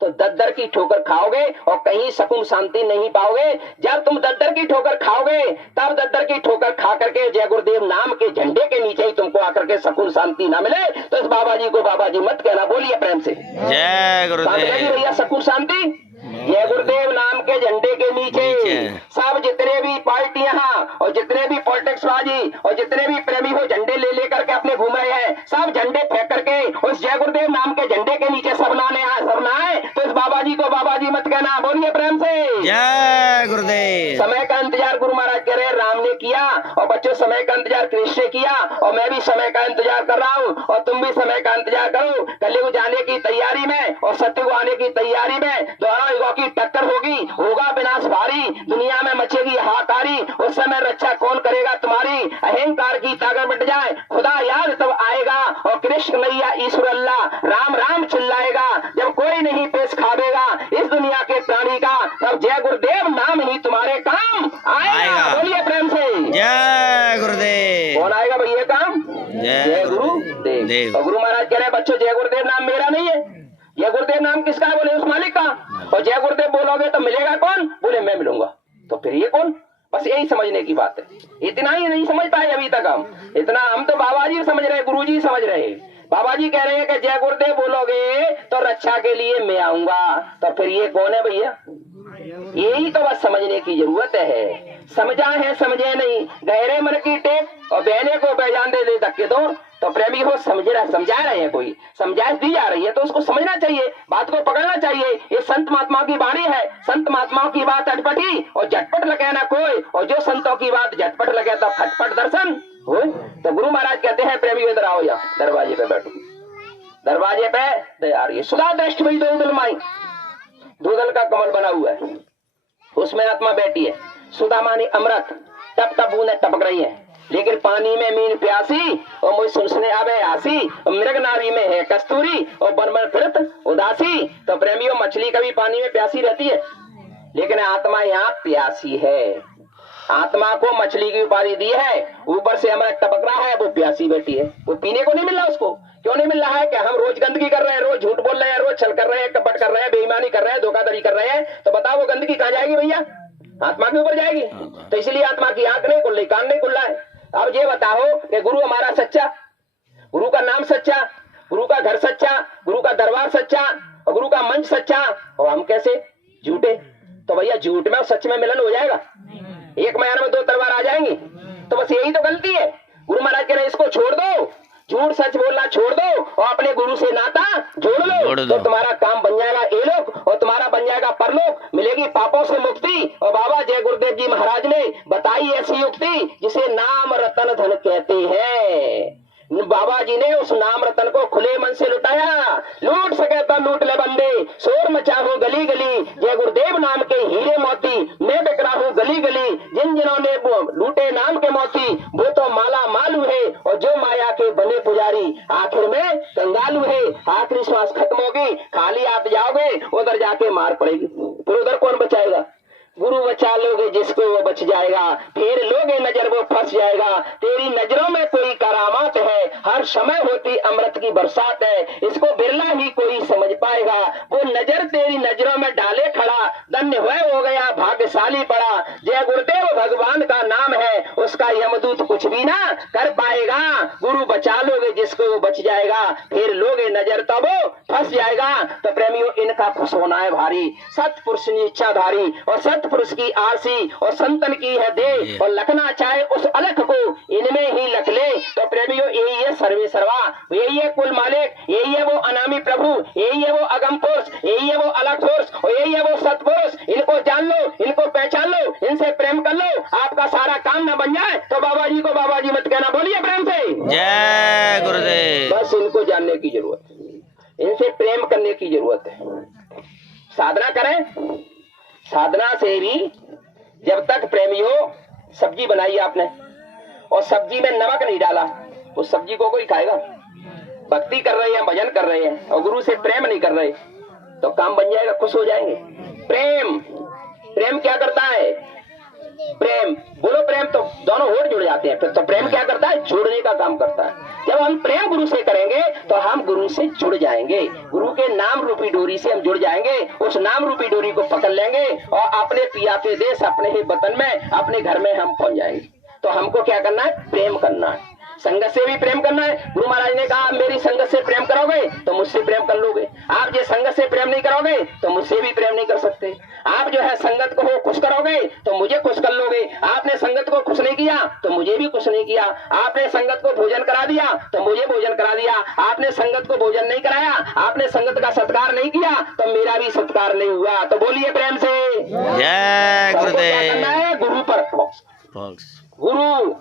तो दद्दर की ठोकर खाओगे और कहीं सुकून शांति नहीं पाओगे। जब तुम दद्दर की ठोकर खाओगे तब दद्दर की ठोकर खा करके जय गुरुदेव नाम के झंडे के नीचे ही तुमको आकर के सुकून शांति ना मिले तो इस बाबा जी को बाबा जी मत कहना। बोलिए प्रेम से जय गुरुदेव। भैया सुकून शांति जय गुरुदेव नाम के झंडे के नीचे सब जितने भी पार्टियां और जितने भी पॉलिटिक्स बाजी और जितने भी प्रेमी हो झंडे ले लेकर के अपने घूम रहे हैं, सब झंडे फेंक करके उस जय गुरुदेव नाम के झंडे के नीचे सब ना आए तो इस बाबा जी को बाबा जी मत कहना। बोलिए प्रेम से जय गुरुदेव। समय का इंतजार गुरु महाराज कह रहे हैं राम ने किया और बच्चों समय का इंतजार कृष्ण ने किया और मैं भी समय का इंतजार कर रहा हूँ और तुम भी समय का इंतजार करो। कलयुग जाने की तैयारी में और सत्ययुग आने की तैयारी में दोनों युगों की टक्कर होगी, होगा विनाश भारी, दुनिया में मचेगी हाहाकारी। उस समय रक्षा कौन करेगा तुम्हारी? अहंकार की ताकत मिट जाए खुदा याद तब आएगा और कृष्ण नैया ईश्वर अल्लाह राम राम चिल्लाएगा। जब कोई नहीं पेश खावेगा इस दुनिया के प्राणी का तब जय गुरुदेव नाम ही तुम्हारे काम आएगा। बोलिए प्रेम से जय गुरुदेव। कौन आएगा भैया काम? जय गुरुदेव। और गुरु महाराज कह रहे हैं बच्चों जय गुरुदेव नाम मेरा नहीं है, जय गुरुदेव नाम किसका है? बोले उस मालिक का। और जय गुरुदेव बोलोगे तो मिलेगा कौन? बोले मैं मिलूंगा। तो फिर ये कौन? बस यही समझने की बात है। इतना ही नहीं समझ पाए अभी तक हम, इतना हम तो बाबा जी समझ रहे, गुरु जी समझ रहे। बाबा जी कह रहे हैं कि जय गुरुदेव बोलोगे तो रक्षा के लिए मैं आऊंगा। तो फिर ये कौन है भैया? यही तो बस समझने की जरूरत है। समझा है समझे नहीं, गहरे मन की टेक और बहने को पहचान दे धक्के दो तो प्रेमी हो समझा रहे हैं, कोई समझाइश दी जा रही है तो उसको समझना चाहिए, बात को पकड़ना चाहिए। ये संत महात्माओं की वाणी है, संत महात्माओं की बात अटपटी और झटपट लगे ना कोई, और जो संतों की बात झटपट लगे तो खटपट दर्शन हो। तो गुरु महाराज कहते हैं प्रेमी इधर आओ, या दरवाजे पे बैठो, दरवाजे पे तैयार। ये सुधा दृष्टि भाई दो माई दूधल का कमल बना हुआ है, उसमें आत्मा बैठी है। सुधा मानी अमृत, टप टप बूंदें टपक रही है, लेकिन पानी में मीन प्यासी और मुझ सुनने आवे आसी, और मृग नारी में है कस्तूरी और बन बन फिरत उदासी। तो प्रेमियों मछली कभी पानी में प्यासी रहती है, लेकिन आत्मा यहाँ प्यासी है। आत्मा को मछली की उपाधि दी है, ऊपर से अमृत टपक रहा है, वो प्यासी बैठी है, वो पीने को नहीं मिल रहा। उसको क्यों नहीं मिल रहा है? कि हम रोज गंदगी कर रहे हैं, रोज झूठ बोल रहे हैं, रोज छल कर रहे हैं, कपट कर रहे हैं, बेईमानी कर रहे हैं, धोखाधड़ी कर रहे हैं। तो बताओ वो गंदगी कहाँ जाएगी भैया? आत्मा के ऊपर जाएगी। तो इसलिए आत्मा की आंख नहीं खुल रही, कान नहीं खुल रहा है। अब ये बताओ कि गुरु हमारा सच्चा, गुरु का नाम सच्चा, गुरु का घर सच्चा, गुरु का दरबार सच्चा और गुरु का मंच सच्चा, और हम कैसे झूठे? तो भैया झूठ में और सच में मिलन हो जाएगा? एक म्यान में दो तलवार आ जाएंगी? तो बस यही तो गलती है। गुरु महाराज कह रहे इसको छोड़ दो, झूठ सच बोलना छोड़ दो और अपने गुरु से नाता जोड़ लो, तो तुम्हारा काम बन जाएगा एलोक और तुम्हारा बन जाएगा परलोक, मिलेगी पापों से मुक्ति। और बाबा जय गुरुदेव जी महाराज ने बताई ऐसी युक्ति जिसे नाम रतन धन कहते हैं। बाबा जी ने उस नाम रतन को खुले मन से लुटाया। लूट सके तो लूट ले बंदे, शोर मचा हूँ गली गली, जय गुरुदेव नाम के हीरे मोती मैं बिक रहा हूँ गली गली। जिन जिन्होंने लूटे नाम के मोती वो तो माला मालू है, और जो माया के बने पुजारी आखिर में कंगालू है। आखिरी श्वास खत्म होगी, खाली आप जाओगे, उधर जाके मार पड़ेगी, फिर उधर कौन बचाएगा? गुरु बचा लोगे जिसको वो बच जाएगा, फेर लोगे नजर वो फंस जाएगा। तेरी नजरों में कोई करामात है, हर समय होती अमृत की बरसात है, इसको बिरला ही कोई समझ पाएगा। वो नजर तेरी नजरों में धन्य हो गया भाग्यशाली पड़ा। जय गुरुदेव भगवान का नाम है, उसका यमदूत कुछ भी ना कर पाएगा। गुरु बचा लोगे जिसको वो बच जाएगा, फिर लोगे नजर तब वो फंस जाएगा। तो प्रेमियों इनका खुश होना है भारी, सतपुरुष इच्छाधारी और सतपुरुष की आरसी और संतन की है दे, और लखना चाहे उस अलख को इनमें ही लख ले। तो प्रेमियों यही है सर्वे सर्वा, यही है कुल मालिक, यही है वो अनामी प्रभु, यही है वो अगम पुरुष, यही है वो अलग पुरुष और यही है वो सतपुरुष। इनको जान लो, इनको पहचान लो, इनसे प्रेम कर लो, आपका सारा काम ना बन जाए तो बाबा जी को बाबा जी मत कहना, बोलिए प्रेम से जय गुरुदेव। बस इनको जानने की जरूरत है, इनसे प्रेम करने की जरूरत है। साधना करें, साधना से भी जब तक प्रेमियों सब्जी बनाई आपने और सब्जी में नमक नहीं डाला, उस सब्जी को कोई खाएगा? भक्ति कर रहे हैं, भजन कर रहे हैं और गुरु से प्रेम नहीं कर रहे तो काम बन जाएगा, खुश हो जाएंगे। प्रेम, प्रेम क्या करता है? प्रेम बोलो, प्रेम तो दोनों होठ जुड़ जाते हैं। फिर तो प्रेम क्या करता है? जोड़ने का काम करता है। जब हम प्रेम गुरु से करेंगे तो हम गुरु से जुड़ जाएंगे, गुरु के नाम रूपी डोरी से हम जुड़ जाएंगे। उस नाम रूपी डोरी को पकड़ लेंगे और अपने पिया के देश, अपने ही वतन में, अपने घर में हम पहुंच जाएंगे। तो हमको क्या करना है? प्रेम करना है, संगत से भी प्रेम करना है। गुरु महाराज ने कहा मेरी संगत से प्रेम करोगे तो मुझसे प्रेम कर लोगे, आप जो संगत से प्रेम नहीं करोगे तो मुझसे भी प्रेम नहीं कर सकते। आप जो है संगत को खुश करोगे तो मुझे खुश कर लोगे, आपने संगत को खुश नहीं किया तो मुझे भी खुश नहीं किया। आपने संगत को भोजन करा दिया तो मुझे भोजन करा दिया, आपने संगत को भोजन नहीं कराया, आपने संगत का सत्कार नहीं किया तो मेरा भी सत्कार नहीं हुआ। तो बोलिए प्रेम से जय गुरुदेव। गुरु पर गुरु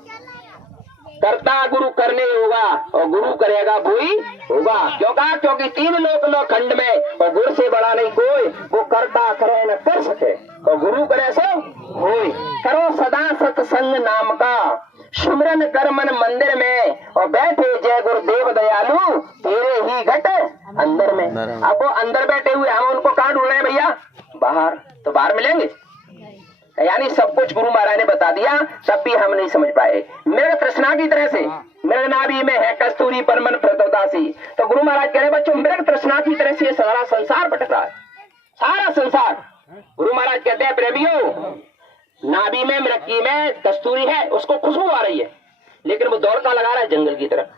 करता गुरु करने होगा और गुरु करेगा वही होगा। क्योंकि तीन लोक खंड में और गुरु से बड़ा नहीं कोई, वो करता करे न कर सके और गुरु करे सो होई। करो सदा सत्संग नाम का सुमरन कर मन मंदिर में और बैठे जय गुरुदेव दयालु तेरे ही घट अंदर में। अब वो अंदर बैठे हुए, हम उनको कहाँ ढूंढ रहे हैं भैया? बाहर। तो बाहर मिलेंगे, यानी सब कुछ गुरु महाराज ने बता दिया तब भी हम नहीं समझ पाए। मेरे तृष्णा की तरह से मेरे नाभि में है कस्तूरी पर मन प्रतोदासी। तो गुरु महाराज कह रहे बच्चों मेरे तृष्णा की तरह से सारा संसार भटक रहा है, सारा संसार। गुरु महाराज कहते हैं प्रेमियों नाभि में मृक्की में कस्तूरी है, उसको खुशबू आ रही है लेकिन वो दौड़ता लगा रहा है जंगल की तरफ।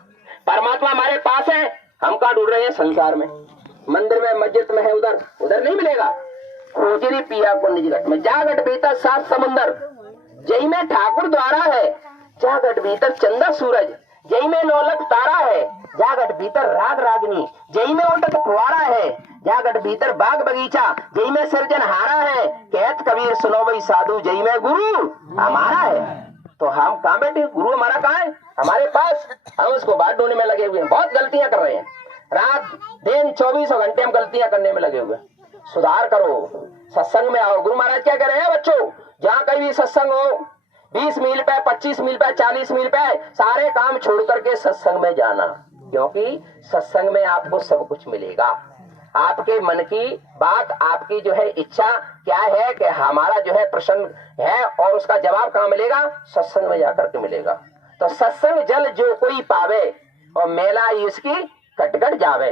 परमात्मा हमारे पास है, हम कहाँ ढूंढ रहे हैं? संसार में, मंदिर में, मस्जिद में है, उधर उधर नहीं मिलेगा। खोजरी पिया को निज घट में जागट भीतर सात समुंदर, जई में ठाकुर द्वारा है जागट भीतर चंदा सूरज, जई में नौलख तारा है जागट भीतर राग रागनी, जई में उठक फुआरा है जागट भीतर बाग बगीचा, जई में सृजन हारा है कहत कबीर सुनो भाई साधु, जई में गुरु हमारा है। तो हम कहाँ बैठे? गुरु हमारा कहाँ है? हमारे पास। हम उसको बात ढूंढने में लगे हुए हैं, बहुत गलतियां कर रहे हैं, रात दिन 24 घंटे हम गलतियां करने में लगे हुए। सुधार करो, सत्संग में आओ। गुरु महाराज क्या कह रहे हैं बच्चों? जहाँ कहीं भी सत्संग हो, 20 मील पे, 25 मील पे, 40 मील पे, सारे काम छोड़ करके सत्संग में जाना, क्योंकि सत्संग में आपको सब कुछ मिलेगा। आपके मन की बात, आपकी जो है इच्छा क्या है कि हमारा जो है प्रश्न है और उसका जवाब कहाँ मिलेगा? सत्संग में जाकर के मिलेगा। तो सत्संग जल जो कोई पावे और मेला इसकी कटकट जावे,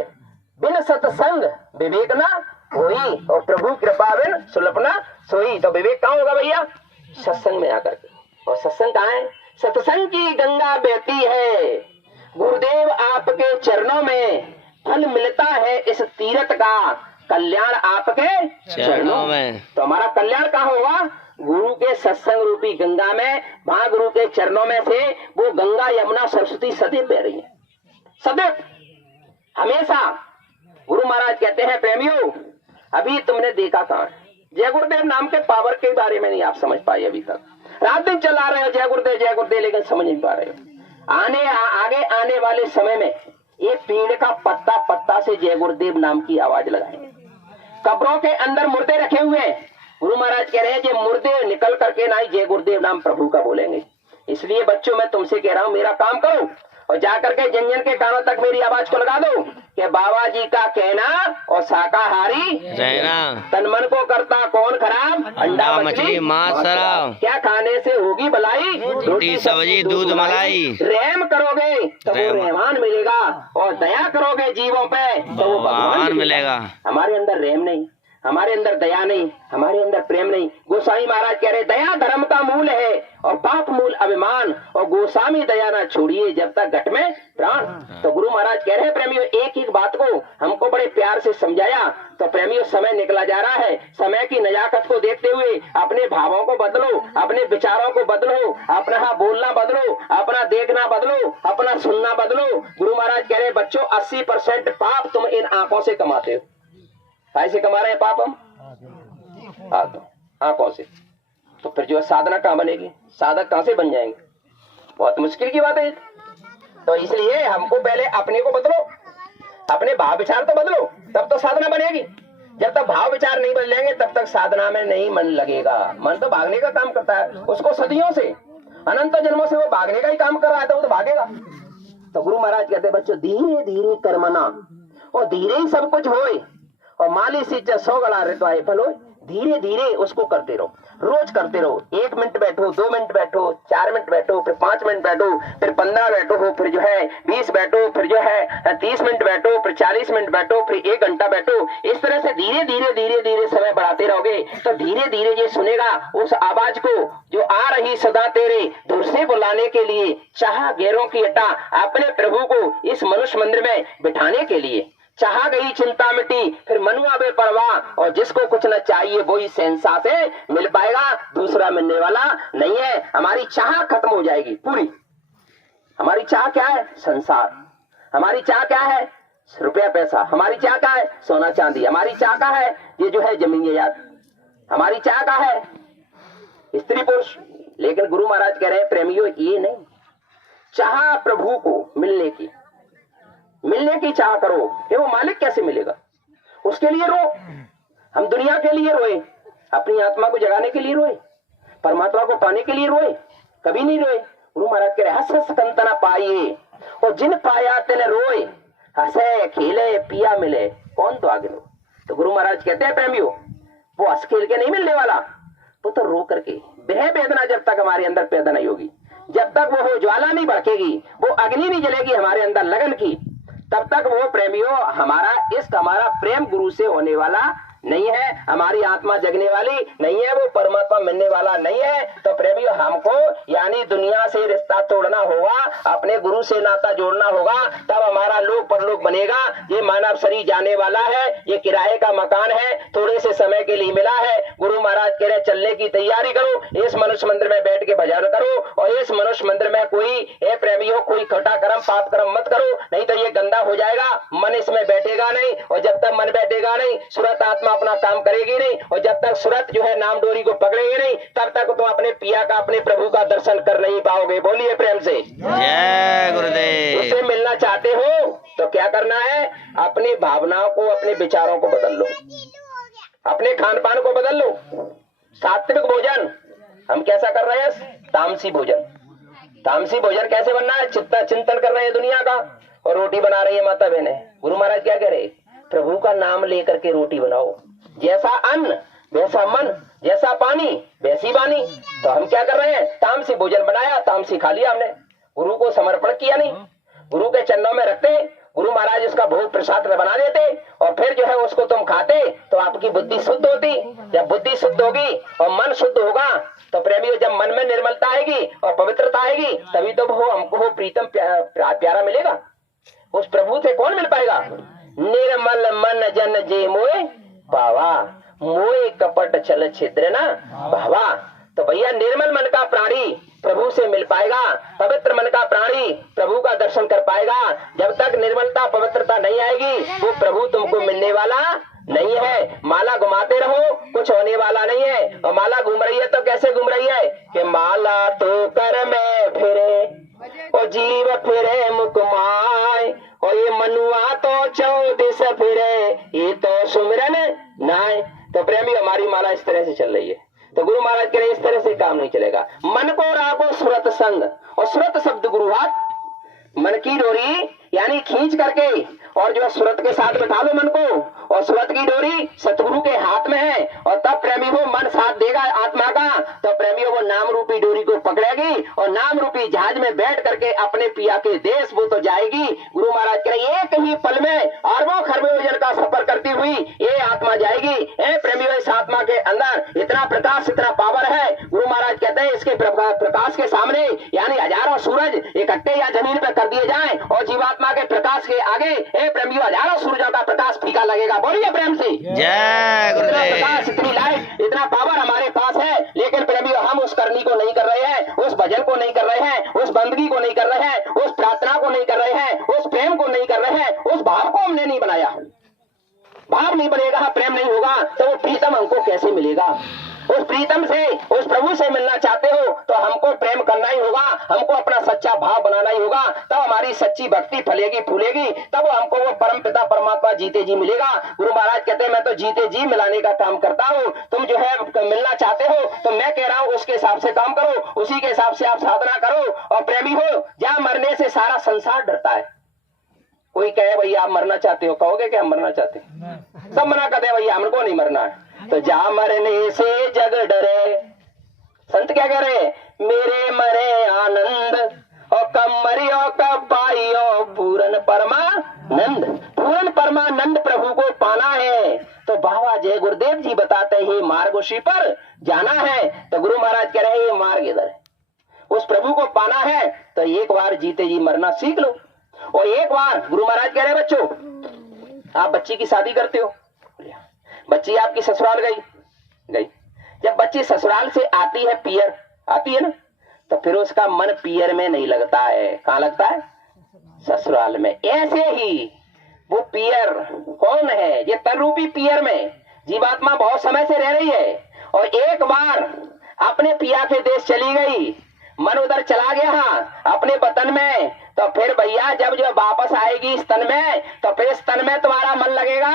बिन सत्संग विवेक ना होई और प्रभु कृपा बिन सुलपना सोई। तो विवेक कहाँ होगा भैया? सत्संग में आकर के। और सत्संग कहाँ है? सत्संग की गंगा बहती है, गुरुदेव आपके चरणों में फल मिलता है इस तीर्थ का, कल्याण आपके चरणों में। तो हमारा कल्याण कहाँ होगा? गुरु के सत्संग रूपी गंगा में। वहां गुरु के चरणों में से वो गंगा यमुना सरस्वती सदैव बह रही है, सदैव, हमेशा। गुरु महाराज कहते हैं प्रेमियों अभी तुमने देखा कहाँ? जय गुरुदेव नाम के पावर के बारे में नहीं आप समझ पाए अभी तक। रात दिन चला रहे हो जय गुरुदेव, लेकिन समझ नहीं पा रहे हो। आगे आने वाले समय में एक पेड़ का पत्ता पत्ता से जय गुरुदेव नाम की आवाज लगाएंगे। कब्रों के अंदर मुर्दे रखे हुए हैं, गुरु महाराज कह रहे हैं ये मुर्दे निकल करके ना ही जय गुरुदेव नाम प्रभु का बोलेंगे। इसलिए बच्चों मैं तुमसे कह रहा हूँ मेरा काम करो और जाकर के जन जन के कानों तक मेरी आवाज को लगा दो कि बाबा जी का कहना और शाकाहारी रहना, तन मन को करता कौन खराब, अंडा मछली मांस शराब, क्या खाने से होगी भलाई, रोटी सब्जी दूध मलाई। रहम करोगे तो वो रहमान मिलेगा और दया करोगे जीवों पे तो वो भगवान मिलेगा। हमारे अंदर रहम नहीं, हमारे अंदर दया नहीं, हमारे अंदर प्रेम नहीं। गोसाई महाराज कह रहे दया धर्म का मूल है और पाप मूल अभिमान, और गोस्वामी दया ना छोड़िए जब तक घट में प्राण। तो गुरु महाराज कह रहे हैं प्रेमियों, एक एक बात को हमको बड़े प्यार से समझाया। तो प्रेमियों, समय निकला जा रहा है, समय की नजाकत को देखते हुए अपने भावों को बदलो, अपने विचारों को बदलो, अपना बोलना बदलो, अपना देखना बदलो, अपना सुनना बदलो। गुरु महाराज कह रहे बच्चों, 80% पाप तुम इन आंखों से कमाते हो। कैसे कमा रहे हैं पाप हम? आंखों से। तो फिर जो साधना कहाँ बनेगी? साधक कहाँ से बन जाएंगे? बहुत मुश्किल की बात है। तो इसलिए हमको पहले अपने को बदलो, अपने भाव विचार तो बदलो, तब तो साधना बनेगी। जब तक भाव विचार नहीं बदलेंगे तब तक साधना में नहीं मन लगेगा। मन तो भागने का काम करता है, उसको सदियों से, अनंत जन्मों से वो भागने का ही काम कर रहा है, तो वो तो भागेगा। तो गुरु महाराज कहते हैं बच्चों, धीरे धीरे कर्मना, और धीरे ही सब कुछ होए, और माली सींचे 100 गला रिटवाए फल होए। धीरे धीरे उसको करते रहो, रोज करते रहो। 1 मिनट बैठो, 2 मिनट बैठो, 4 मिनट बैठो, फिर 5 मिनट बैठो, फिर 15 बैठो, फिर जो है 20 बैठो, फिर जो है 30 मिनट बैठो, फिर 40 मिनट बैठो, फिर 1 घंटा बैठो। इस तरह से धीरे धीरे धीरे धीरे समय बढ़ाते रहोगे तो धीरे धीरे ये सुनेगा उस आवाज को जो आ रही सदा तेरे दूर से बुलाने के लिए, चाह गैरों की हटा अपने प्रभु को इस मनुष्य मंदिर में बिठाने के लिए। चाह गई चिंता मिटी, फिर मनुआ बे परवाह, और जिसको कुछ न चाहिए वही शहंशाह से मिल पाएगा, दूसरा मिलने वाला नहीं है। हमारी चाह खत्म हो जाएगी पूरी। हमारी चाह क्या है? संसार। हमारी चाह क्या है? रुपया पैसा। हमारी चाह क्या है? सोना चांदी। हमारी चाह क्या है? ये जो है जमीन याद। हमारी चाह क्या है? स्त्री पुरुष। लेकिन गुरु महाराज कह रहे हैं प्रेमियों, ये नहीं, चाह प्रभु को मिलने की चाह करो। ये वो मालिक कैसे मिलेगा? उसके लिए रो। हम दुनिया के लिए रोए, अपनी आत्मा को जगाने के लिए रोए, परमात्मा को पाने के लिए रोए? कभी नहीं रोए। गुरु महाराज कह रहे हंस हंस कंतना पाइए, और जिन पाया तेने रोए, हंसे खेले पिया मिले कौन तो आगे लो। तो गुरु महाराज कहते हैं प्रेमियों, वो हंस खेल के नहीं मिलने वाला, वो तो रो करके। विरह वेदना जब तक हमारे अंदर पैदा नहीं होगी, जब तक वो ज्वाला नहीं भड़केगी, वो अग्नि नहीं जलेगी हमारे अंदर लगन की, तब तक वो प्रेमियों हमारा प्रेम गुरु से होने वाला नहीं है। हमारी आत्मा जगने वाली नहीं है, वो परमात्मा मिलने वाला नहीं है। तो प्रेमियों, हमको यानी दुनिया से रिश्ता तोड़ना होगा, अपने गुरु से नाता जोड़ना होगा, तब हमारा लोक परलोक बनेगा। ये मानव शरीर जाने वाला है, ये किराए का मकान है, थोड़े से समय के लिए मिला है। गुरु महाराज कह रहे चलने की तैयारी करो, इस मनुष्य मंदिर में बैठ के भजन करो, और इस मनुष्य मंदिर में कोई प्रेमियों कोई खोटा कर्म पाप कर्म मत करो, नहीं तो ये गंदा हो जाएगा। मन इसमें बैठेगा नहीं, और जब तक मन बैठेगा नहीं सुरत आत्मा अपना काम करेगी नहीं, और जब तक सुरत जो है नाम डोरी को पकड़ेगी नहीं, तब तक तुम अपने पिया का अपने प्रभु का दर्शन कर नहीं पाओगे। बोलिए प्रेम से जय गुरुदेव। उससे मिलना चाहते हो तो क्या करना है? अपनी भावनाओं को, अपने विचारों को बदल लो, अपने खान पान को बदल लो। सात्विक भोजन हम कैसा कर रहे हैं? तामसी भोजन। तामसी भोजन कैसे बनना है? चिंतन कर रहे हैं दुनिया का, और रोटी बना रही है माता बहने। गुरु महाराज क्या कह रहे? प्रभु का नाम लेकर के रोटी बनाओ। जैसा अन्न वैसा मन, जैसा पानी वैसी वाणी। तो हम क्या कर रहे हैं? तामसी भोजन बनाया, तामसी खा लिया हमने, गुरु को समर्पण किया नहीं, गुरु के चरणों में रखते, गुरु महाराज उसका भोग प्रसाद में बना देते, और फिर जो है उसको तुम खाते तो आपकी बुद्धि शुद्ध होती। जब बुद्धि शुद्ध होगी और मन शुद्ध होगा तो प्रेमियों, जब मन में निर्मलता आएगी और पवित्रता आएगी, तभी तो वो हमको वो प्रीतम प्यारा मिलेगा। उस प्रभु से कौन मिल पाएगा? निर्मल मन जन जे मोए पावा, मोए कपट छल छिद्र ना भावा। तो भैया, निर्मल मन का प्राणी प्रभु से मिल पाएगा, पवित्र मन का प्राणी प्रभु का दर्शन कर पाएगा। जब तक निर्मलता पवित्रता नहीं आएगी, वो प्रभु तुमको मिलने वाला नहीं है। माला घुमाते रहो, कुछ होने वाला नहीं है। और माला घूम रही है तो कैसे घूम रही है कि माला तो कर में फिरे, और जीव फिरे मुकमाय, और ये मनुआ तो चौदिस फिरे, ये तो सुमिरन नाय। तो प्रेमी, हमारी माला इस तरह से चल रही है। तो गुरु महाराज कह रहे इस तरह से काम नहीं चलेगा। मन को राखो सुरत संग, और सुरत शब्द गुरु हाथ, मन की डोरी यानी खींच करके, और जो सुरत के साथ बैठा लो मन को, और सुरत की डोरी सतगुरु के हाथ में है। और तब प्रेमी वो मन साथ देगा आत्मा का, तो प्रेमियों वो नाम रूपी डोरी को पकड़ेगी, और नाम रूपी जहाज में बैठ करके अपने पिया के देश वो तो जाएगी। गुरु महाराज कह रहे एक ही पल में अरबों खरबों योजन का सफर करती हुई ये आत्मा जाएगी। की प्रेमियों इस आत्मा के अंदर इतना प्रकाश, इतना पावर है। गुरु महाराज कहते हैं इसके प्रकाश के सामने यानी हजारों सूरज इकट्ठे या जमीन पर कर दिए जाएं और जीवात्मा के प्रकाश के आगे प्रेमियों हजारों सूरजों का प्रकाश फीका लगेगा। बोलिए प्रेम से जय इतना गुरुदेव। प्रकाश, इतनी लाइट, इतना पावर हमारे पास है, लेकिन प्रेमियों हम उस करनी को नहीं कर रहे हैं, उस भजन को नहीं कर रहे हैं, उस बंदगी को नहीं कर रहे हैं, उस प्रार्थना को नहीं कर रहे हैं, उस प्रेम को नहीं कर रहे हैं, उस भाव को हमने नहीं बनाया। भाव नहीं बनेगा, प्रेम नहीं होगा तो वो प्रीतम हमको कैसे मिलेगा? उस प्रीतम से, उस प्रभु से मिलना चाहते हो तो हमको प्रेम करना ही होगा, हमको अपना सच्चा भाव बनाना ही होगा, तब हमारी सच्ची भक्ति फलेगी फूलेगी, तब हमको वो परम पिता परमात्मा जीते जी मिलेगा। गुरु महाराज कहते हैं मैं तो जीते जी मिलाने का काम करता हूँ, तुम जो है मिलना चाहते हो तो मैं कह रहा हूँ उसके हिसाब से काम करो, उसी के हिसाब से आप साधना करो और प्रेमी हो। जहाँ मरने से सारा संसार डरता है। कोई कहे भैया आप मरना चाहते हो, कहोगे कि हम मरना चाहते हैं? सब मना करते हैं भैया हमको नहीं मरना है। तो जा मरने से जग डरे, संत क्या कह रहे? मेरे मरे आनंद और कम मरियो कब पाइयो पूर्ण परमानंद। पूर्ण परमानंद प्रभु को पाना है तो बाबा जय गुरुदेव जी बताते हैं मार्ग उसी पर जाना है। तो गुरु महाराज कह रहे हैं ये मार्ग इधर है। उस प्रभु को पाना है तो एक बार जीते जी मरना सीख लो। और एक बार गुरु महाराज कह रहे हैं बच्चों, आप बच्ची की शादी करते हो, बच्ची आपकी ससुराल गई, जब बच्ची ससुराल से आती है, पियर आती है ना, तो फिर उसका मन पियर में नहीं लगता है। कहाँ लगता है? ससुराल में। ऐसे ही वो पियर कौन है? ये तन रूपी पियर में जीवात्मा बहुत समय से रह रही है और एक बार अपने पिया के देश चली गई, मन उधर चला गया अपने वतन में, तो फिर भैया जब जो वापस आएगी इस तन में तो फिर इस तन में तुम्हारा मन लगेगा?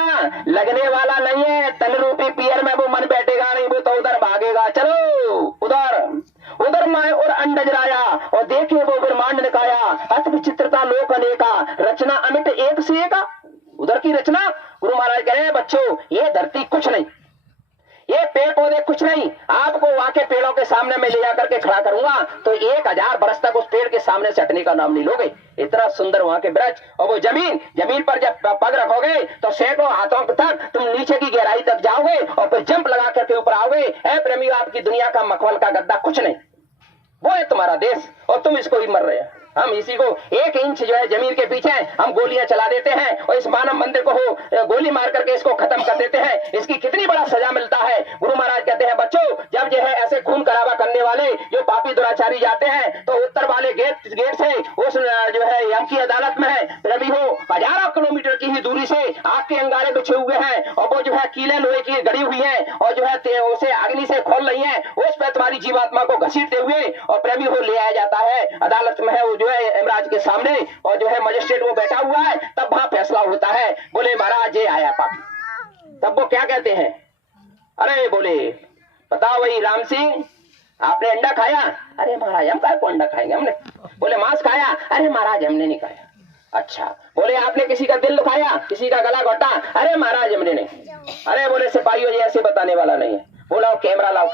लगने वाला नहीं है। तन रूपी पियर में वो मन बैठेगा नहीं, वो तो उधर भागेगा। चलो उधर माए और अंडज राया और देखे वो ब्रह्मांड निकाया, अत विचित्रता लोक अनेका, रचना अमिट एक से एका। उधर की रचना गुरु महाराज कह रहे हैं बच्चों ये धरती कुछ नहीं, ये पेड़ पौधे कुछ नहीं, आपको वहां के पेड़ों के सामने मैं ले जाकर के खड़ा करूंगा तो 1000 बरस तक उस पेड़ के सामने से हटने का नाम नहीं लोगे। इतना सुंदर वहां के वृक्ष और वो जमीन पर जब पग रखोगे तो सैकड़ों हाथों तक तुम नीचे की गहराई तक जाओगे और फिर जंप लगा करके ऊपर आओगे। ऐ प्रेमियों आपकी दुनिया का मखमल का गद्दा कुछ नहीं, वो है तुम्हारा देश और तुम इसको ही मर रहे हो। हम इसी को 1 इंच जो है जमीन के पीछे हम गोलियां चला देते हैं और इस मानव मंदिर को गोली मार करके इसको खत्म कर देते हैं। इसकी कितनी बड़ा सजा मिलता है। गुरु महाराज कहते हैं बच्चों जब जो है ऐसे खून खराबा करने वाले जो पापी दुराचारी जाते हैं तो उत्तर वाले गेट से उस जो है यम की अदालत में है रवि हो हजारों किलोमीटर की ही दूरी से आग के अंगारे बिछे हुए हैं और वो जो है कीले लोहे की गड़ी हुई है और जो है उसे अग्नि से खोल रही है, उस पर तुम्हारी जीवात्मा को घसीटते हुए और प्रेमी हो ले आया जाता है। अदालत में है वो जो है यमराज के सामने और जो है मजिस्ट्रेट वो बैठा हुआ है, तब वहां फैसला होता है। बोले महाराज ये आया पापी, तब वो क्या कहते हैं? अरे बोले बताओ भाई राम सिंह आपने अंडा खाया? अरे महाराज हम काय को अंडा खाएंगे हमने। बोले मांस खाया? अरे महाराज हमने नहीं खाया। अच्छा बोले आपने किसी का दिल दुखाया, किसी का गला घोटा? अरे महाराज हमने नहीं। अरे बोले सिपाहियों जी ऐसे बताने वाला नहीं है। बोला कैमरा लाओ।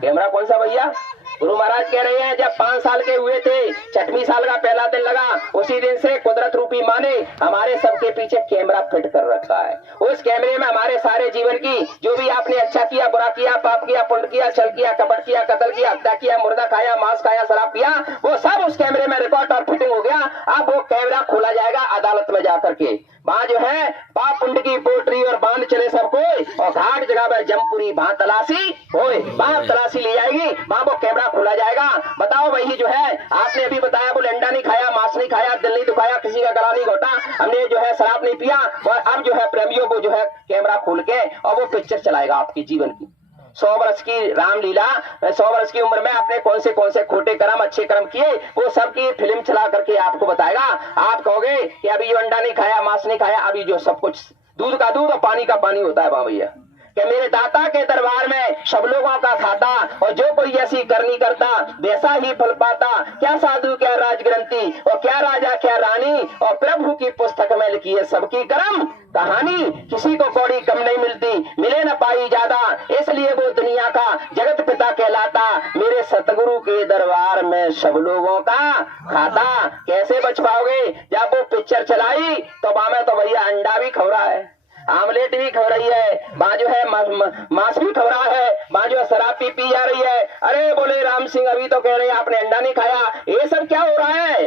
कैमरा कौन सा भैया? गुरु महाराज कह रहे हैं जब 5 साल के हुए थे, 6वें साल का पहला दिन लगा, उसी दिन से कुदरत रूपी माँ ने हमारे सबके पीछे कैमरा फिट कर रखा है। उस कैमरे में हमारे सारे जीवन की जो भी आपने अच्छा किया, बुरा किया, पाप किया, पुण्य किया, छल किया, कपट किया, कत्ल किया, हत्या किया, मुर्दा खाया, मांस खाया, शराब पिया, वो सब उस कैमरे में रिकॉर्ड और फिटिंग हो गया। अब वो कैमरा खोला जाएगा अदालत में जाकर के। वहां जो है पाप पुण्य की पोल्ट्री और बांध चले सब कोई और घाट जगह में जमपुरी वहां तलाशी होए, वहां तलाशी ली जाएगी, वहां वो कैमरा खोला जाएगा। बताओ वही जो है आपने अभी बताया बोले अंडा नहीं खाया, मांस नहीं खाया, दिल नहीं दुखाया, किसी का गला नहीं घोटा, हमने जो है शराब नहीं पिया। और अब जो है प्रेमियों को जो है कैमरा खोल के और वो पिक्चर चलाएगा आपकी जीवन की। 100 वर्ष की रामलीला, 100 वर्ष की उम्र में आपने कौन से खोटे कर्म अच्छे कर्म किए वो सब की फिल्म चला करके आपको बताएगा। आप कहोगे कि अभी जो अंडा नहीं खाया, मांस नहीं खाया, अभी जो सब कुछ दूध का दूध और पानी का पानी होता है वहां भैया कि मेरे दाता के दरबार में सब लोगों का खाता और जो कोई ऐसी करनी करता वैसा ही फल पाता। क्या साधु क्या राजग्रंथी और क्या राजा क्या रानी और प्रभु की पुस्तक में लिखी है सबकी कर्म कहानी, किसी को कौड़ी कम नहीं मिलती, मिले न पाई ज्यादा, इसलिए वो दुनिया का जगत पिता कहलाता। मेरे सतगुरु के दरबार में सब लोगों का खाता। कैसे बच पाओगे? जब वो पिक्चर चलाई तो वहां में तो भैया अंडा भी खवरा है, आमलेट भी खा रही है, वहाँ जो है मांस भी खा रहा है, वहाँ जो है शराब पी जा रही है। अरे बोले राम सिंह अभी तो कह रहे हैं आपने अंडा नहीं खाया, ये सब क्या हो रहा है?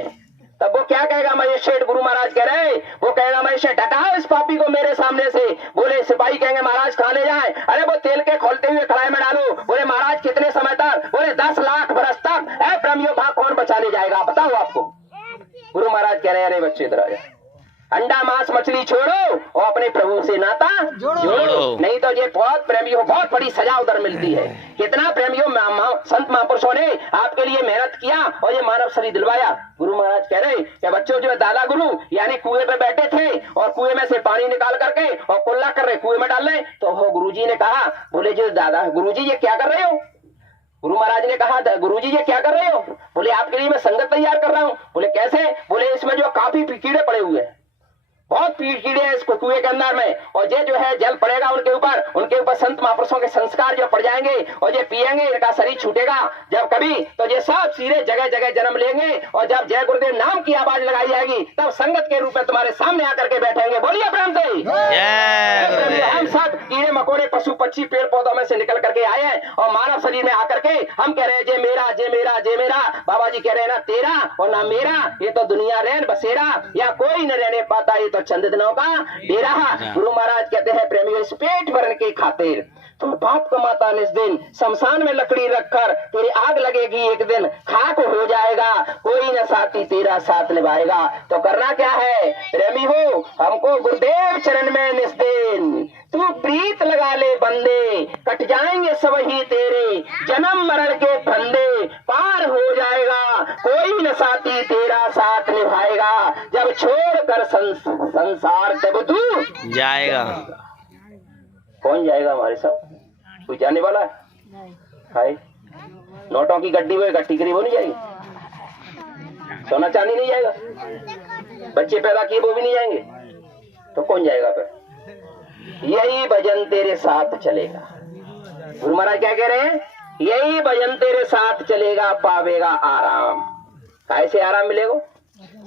तब वो क्या कहेगा मजिस्ट्रेट, गुरु महाराज कह रहे, वो कहेगा मजिस्ट्रेट हटाओ इस पापी को मेरे सामने से। बोले सिपाही कहेंगे महाराज कहाँ ले जाए? अरे वो तेल के खोलते हुए कढ़ाई में डालो। बोले महाराज कितने समय तक? बोले 10 लाख बरस तक। है प्रेमियों वहां कौन बचाने जाएगा बताओ आपको? गुरु महाराज कह रहे हैं अरे बच्चे इधर आ जाओ, अंडा मांस मछली छोड़ो और अपने प्रभु से नाता जोड़ो, नहीं तो ये बहुत प्रेमियों बहुत बड़ी सजा उधर मिलती है। कितना प्रेमियों संत महापुरुषों ने आपके लिए मेहनत किया और ये मानव शरीर दिलवाया। गुरु महाराज कह रहे कि बच्चों जो दादा गुरु यानी कुएं पे बैठे थे और कुएं में से पानी निकाल करके और कुल्ला कर रहे कुएं में डाल रहे, तो वो गुरुजी ने कहा, बोले जो दादा गुरुजी ये क्या कर रहे हो? गुरु महाराज ने कहा गुरुजी ये क्या कर रहे हो? बोले आपके लिए मैं संगत तैयार कर रहा हूँ। बोले कैसे? बोले इसमें जो काफी कीड़े पड़े हुए हैं, बहुत कीड़े हैं इसको कुएं के अंदर में, और ये जो है जल पड़ेगा उनके ऊपर संत महापुरुषों के संस्कार जो पड़ जाएंगे और ये पिएंगे, इनका शरीर छूटेगा जब कभी, तो ये सब सीधे जगह जगह जन्म लेंगे और जब जय गुरुदेव नाम की आवाज लगाई जाएगी तब संगत के रूप में तुम्हारे सामने आकर के बैठेंगे। बोलिए प्रेम से। हम सब कीड़े मकोड़े पशु पक्षी पेड़ पौधों में से निकल करके आए हैं और मानव शरीर में आकर के हम कह रहे हैं जे मेरा जे मेरा जे मेरा। बाबा जी कह रहे हैं ना तेरा और ना मेरा, ये तो दुनिया रैन बसेरा, या कोई न रहने पाता, ये तो चंद दिनों का डेरा। गुरु महाराज कहते हैं प्रेमियों इस पेट भरने की खातिर तुम बाप कमाता निस दिन, शमशान में लकड़ी रखकर तेरी आग लगेगी एक दिन, खाक हो जाएगा कोई न साथी तेरा साथ निभाएगा। तो करना क्या है प्रेमी हो, हमको गुरुदेव चरण में निस दिन तू प्रीत लगा ले बंदे, कट जाएंगे सब ही तेरे जन्म मरण के फंदे, पार हो जाएगा कोई न साथी तेरा साथ निभाएगा, जब छोड़कर संसार तब तू जाएगा। कौन जाएगा हमारे साथ? कोई जाने वाला है? नोटों की गड्डी वो इकट्ठी करी वो नहीं जाएगी, सोना चांदी नहीं जाएगा, बच्चे पैदा किए वो भी नहीं जाएंगे, तो कौन जाएगा फिर? यही भजन तेरे साथ चलेगा। गुरु महाराज क्या कह रहे हैं? यही भजन तेरे साथ चलेगा, पावेगा आराम। कैसे आराम मिलेगा?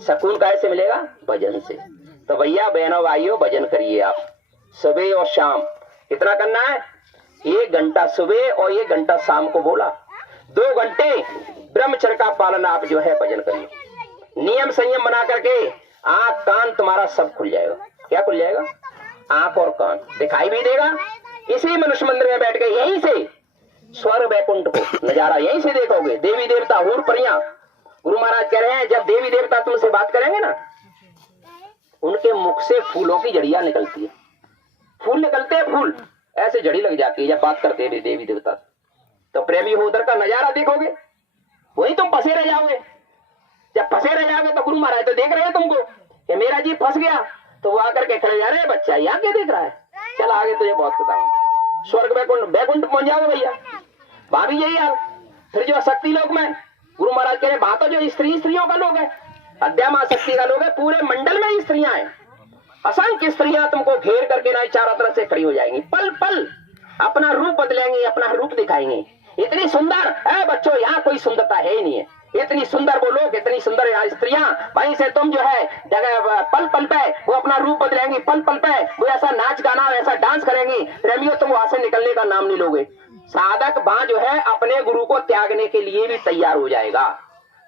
सुकून कैसे मिलेगा? भजन से। तो भैया बहनों भाइयों भजन करिए आप सुबह और शाम। कितना करना है? 1 घंटा सुबह और 1 घंटा शाम को बोला, 2 घंटे ब्रह्मचर्य का पालन आप जो है भजन करिए। नियम संयम बना करके आंख कान तुम्हारा सब खुल जाएगा। क्या खुल जाएगा? आंख और कान दिखाई भी देगा। इसी मनुष्य मंदिर में बैठ के यहीं से स्वर्ग वैकुंठ को नजारा यहीं से देखोगे। देवी देवता हूर परियां, गुरु महाराज कह रहे हैं जब देवी देवता तुमसे बात करेंगे ना, उनके मुख से फूलों की जड़ियां निकलती है, फूल निकलते हैं, फूल ऐसे जड़ी लग जाती है जब बात करते हैं देवी देवता। तो प्रेमी हो उधर का नजारा देखोगे, वही तुम फंसे रह जाओगे। जब फंसे रह जाओगे तो गुरु महाराज तो देख रहे हैं तुमको कि मेरा जी फंस गया, तो वो आकर के खड़े जा रहे हैं, बच्चा यहाँ क्या देख रहा है, चल आगे तुझे बहुत बताऊं। स्वर्ग वैकुंठ पहुंच जाओगे भैया, वहां भी यही हाल। फिर जो शक्ति लोक में गुरु महाराज कह रहे वहां तो जो स्त्रियों का लोग है, अध्यात्म शक्ति का लोग है, पूरे मंडल में स्त्रियां हैं, असंख्य स्त्रियां तुमको घेर करके ना चारों तरफ से खड़ी हो जाएंगी, पल पल अपना रूप बदलेंगे, अपना रूप दिखाएंगे। इतनी सुंदर है बच्चों, यहाँ कोई सुंदरता है ही नहीं है। इतनी सुंदर वो लोग, इतनी सुंदर स्त्रियां, वहीं से तुम जो है जगह पल पल पे वो अपना रूप बदलेंगी, पल पल पे वो ऐसा नाच गाना ऐसा डांस करेंगी। प्रेमियों तुम वहां से निकलने का नाम नहीं लोगे। साधक वहां जो है अपने गुरु को त्यागने के लिए भी तैयार हो जाएगा।